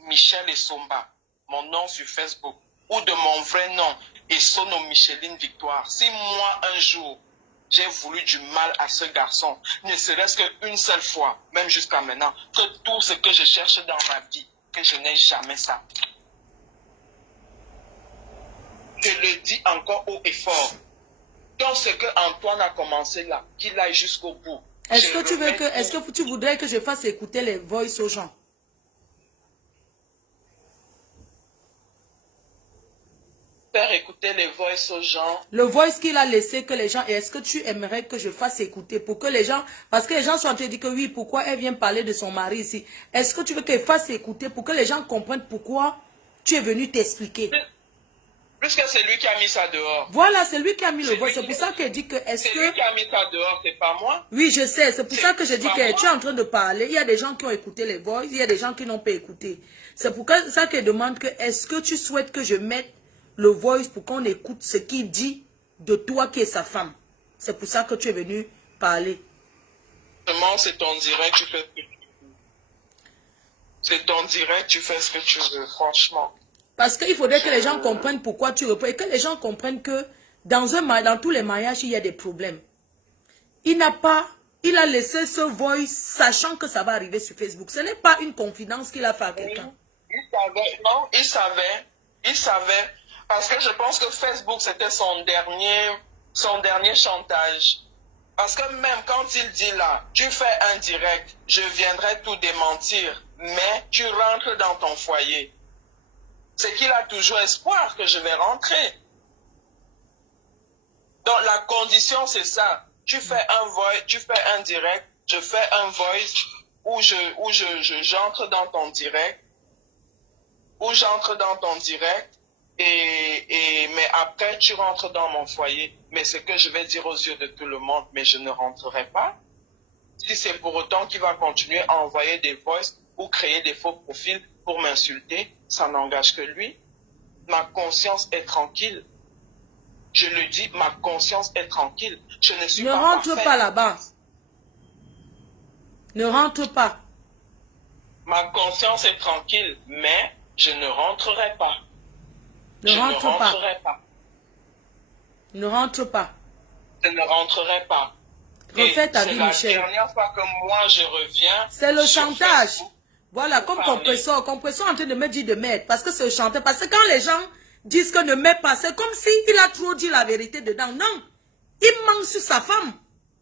Michel Essomba, mon nom sur Facebook, ou de mon vrai nom, Essono Micheline Victoire, si moi, un jour, j'ai voulu du mal à ce garçon, ne serait-ce qu'une seule fois, même jusqu'à maintenant, que tout ce que je cherche dans ma vie, que je n'ai jamais ça. Je le dis encore haut et fort. Dans ce que Antoine a commencé là, qu'il aille jusqu'au bout. Est-ce que tu voudrais que je fasse écouter les voices aux gens? Faire écouter les voices aux gens. Le voice qu'il a laissé que les gens, et est-ce que tu aimerais que je fasse écouter pour que les gens, parce que les gens sont en train de dire que oui, pourquoi elle vient parler de son mari ici? Est-ce que tu veux qu'elle fasse écouter pour que les gens comprennent pourquoi tu es venu t'expliquer? Puisque c'est lui qui a mis ça dehors. Voilà, c'est lui qui a mis le voice. C'est pour ça qu'elle dit que c'est lui qui a mis ça dehors, c'est pas moi. Oui, je sais. C'est pour ça que je dis que tu es en train de parler. Il y a des gens qui ont écouté les voix, il y a des gens qui n'ont pas écouté. C'est pour ça qu'elle demande que est-ce que tu souhaites que je mette le voice pour qu'on écoute ce qu'il dit de toi qui est sa femme. C'est pour ça que tu es venu parler. C'est ton direct, tu fais ce que tu veux. C'est ton direct, tu fais ce que tu veux, franchement. Parce qu'il faudrait que les gens comprennent pourquoi tu reprends. Et que les gens comprennent que dans tous les mariages, il y a des problèmes. Il a laissé ce voice sachant que ça va arriver sur Facebook. Ce n'est pas une confidence qu'il a fait à quelqu'un. Il savait. Parce que je pense que Facebook, c'était son dernier chantage. Parce que même quand il dit là, tu fais un direct, je viendrai tout démentir, mais tu rentres dans ton foyer. C'est qu'il a toujours espoir que je vais rentrer. Donc la condition c'est ça. Tu fais un voice, tu fais un direct, je fais un voice où j'entre dans ton direct, mais après tu rentres dans mon foyer. Mais ce que je vais dire aux yeux de tout le monde, mais je ne rentrerai pas. Si c'est pour autant qu'il va continuer à envoyer des voices ou créer des faux profils pour m'insulter, ça n'engage que lui. Ma conscience est tranquille. Je le dis, ma conscience est tranquille. Je ne suis pas parfaite. Ne rentre pas là-bas. Ne rentre pas. Ma conscience est tranquille, mais je ne rentrerai pas. Ne rentre pas. Ne rentre pas. Je ne rentrerai pas. Refais ta vie, Michel. C'est la dernière fois que moi je reviens. C'est le chantage. Voilà, comme compresseur. Compresseur en train de me dire de mettre. Parce que c'est le chantage. Parce que quand les gens disent que ne mets pas, c'est comme s'il a trop dit la vérité dedans. Non. Il ment sur sa femme.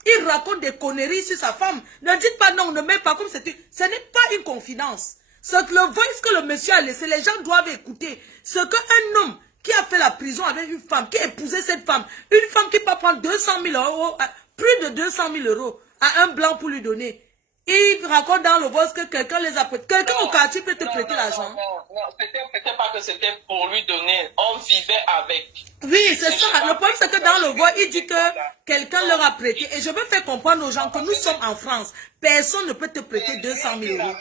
Il raconte des conneries sur sa femme. Ne dites pas non, ne mets pas comme c'était. Ce n'est pas une confidence. Ce que le voice que le monsieur a laissé, les gens doivent écouter. Ce qu'un homme qui a fait la prison avec une femme, qui a épousé cette femme, une femme qui peut prendre 200 000 euros, plus de 200 000 euros à un blanc pour lui donner. Ils racontent dans le boss que quelqu'un les a prêté. Quelqu'un au quartier peut te prêter l'argent. Non, c'était pas que c'était pour lui donner. On vivait avec. Oui, c'est ça. Le problème, c'est que dans le voix, il dit que quelqu'un leur a prêté. Et je veux faire comprendre aux gens que nous sommes en France. Personne ne peut te prêter 200 000 euros.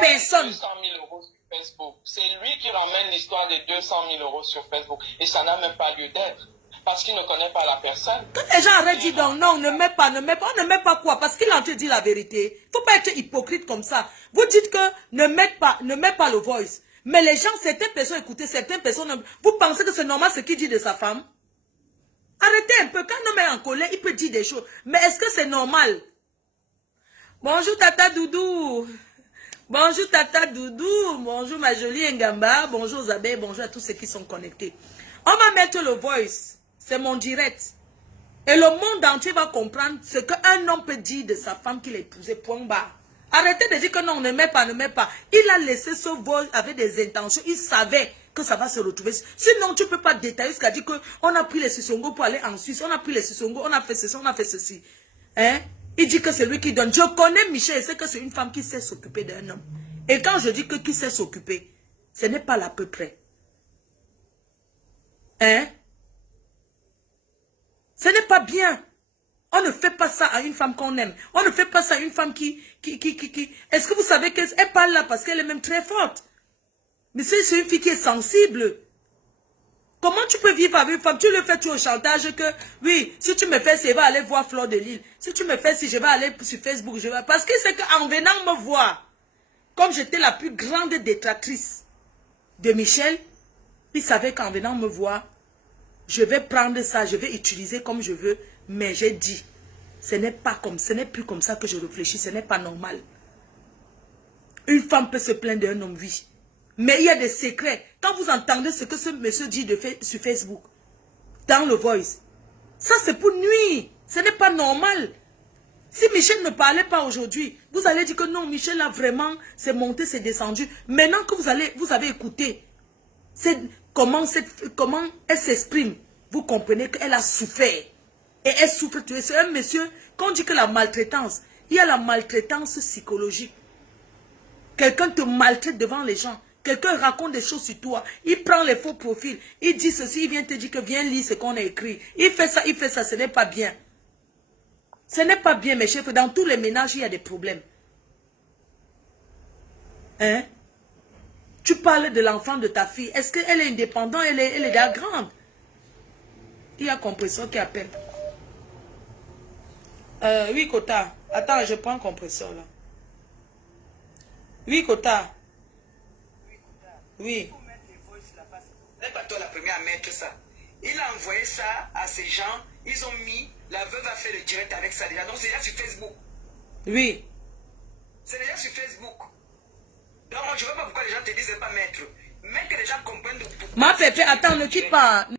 Personne. 200 000 euros sur Facebook. C'est lui qui ramène l'histoire des 200 000 euros sur Facebook. Et ça n'a même pas lieu d'être. Parce qu'il ne connaît pas la personne. Quand les gens arrêtent de dire donc, non, ne mets pas, ne mets pas. On ne met pas quoi? Parce qu'il en te dit la vérité. Il ne faut pas être hypocrite comme ça. Vous dites que ne mets pas le voice. Mais les gens, certaines personnes, écoutez, certaines personnes, vous pensez que c'est normal ce qu'il dit de sa femme? Arrêtez un peu. Quand un homme est en colère, il peut dire des choses. Mais est-ce que c'est normal? Bonjour Tata Doudou. Bonjour Tata Doudou. Bonjour ma jolie Ngamba. Bonjour Zabé. Bonjour à tous ceux qui sont connectés. On va mettre le voice. C'est mon direct. Et le monde entier va comprendre ce qu'un homme peut dire de sa femme qu'il a épousée. Point barre. Arrêtez de dire que non, ne met pas, ne met pas. Il a laissé ce vol avec des intentions. Il savait que ça va se retrouver. Sinon, tu ne peux pas détailler ce qu'a dit qu'on a pris les Sissongo pour aller en Suisse. On a pris les Sissongo, on a fait ceci, on a fait ceci. Hein? Il dit que c'est lui qui donne. Je connais Michel et c'est que c'est une femme qui sait s'occuper d'un homme. Et quand je dis que qui sait s'occuper, ce n'est pas l'à peu près. Hein? Ce n'est pas bien. On ne fait pas ça à une femme qu'on aime. On ne fait pas ça à une femme qui... Est-ce que vous savez qu'elle parle là parce qu'elle est même très forte? Mais c'est une fille qui est sensible. Comment tu peux vivre avec une femme? Tu le fais tu au chantage que, oui, si tu me fais, je vais aller voir Fleur de Lille. Si tu me fais, si je vais aller sur Facebook, je vais... Parce que c'est qu'en venant me voir, comme j'étais la plus grande détractrice de Michel, il savait qu'en venant me voir, je vais prendre ça, je vais utiliser comme je veux, mais j'ai dit, ce n'est plus comme ça que je réfléchis, ce n'est pas normal. Une femme peut se plaindre d'un homme, oui. Mais il y a des secrets. Quand vous entendez ce que ce monsieur dit sur Facebook, dans le voice, ça c'est pour nuire. Ce n'est pas normal. Si Michel ne parlait pas aujourd'hui, vous allez dire que non, Michel a vraiment, c'est monté, c'est descendu. Maintenant que vous avez écouté, comment elle s'exprime, vous comprenez qu'elle a souffert. Et elle souffre. C'est un monsieur, quand on dit que la maltraitance, il y a la maltraitance psychologique. Quelqu'un te maltraite devant les gens. Quelqu'un raconte des choses sur toi. Il prend les faux profils. Il dit ceci, il vient te dire que viens lire ce qu'on a écrit. Il fait ça, ce n'est pas bien. Ce n'est pas bien, mes chefs. Dans tous les ménages, il y a des problèmes. Hein? Tu parles de l'enfant de ta fille. Est-ce qu'elle est indépendante? Elle est déjà grande. Il y a compresseur qui appelle. Oui, Kota. Attends, je prends un compresseur là. Oui, Kota. Oui. N'est pas toi la première à mettre ça. Il a envoyé ça à ces gens. Ils ont mis, la veuve a fait le direct avec ça déjà. Donc c'est déjà sur Facebook. Oui. C'est déjà sur Facebook. Donc je ne vois pas pourquoi les gens te disent de ne pas mettre. Mais que les gens comprennent. Ma pépé, attends, ne quitte pas.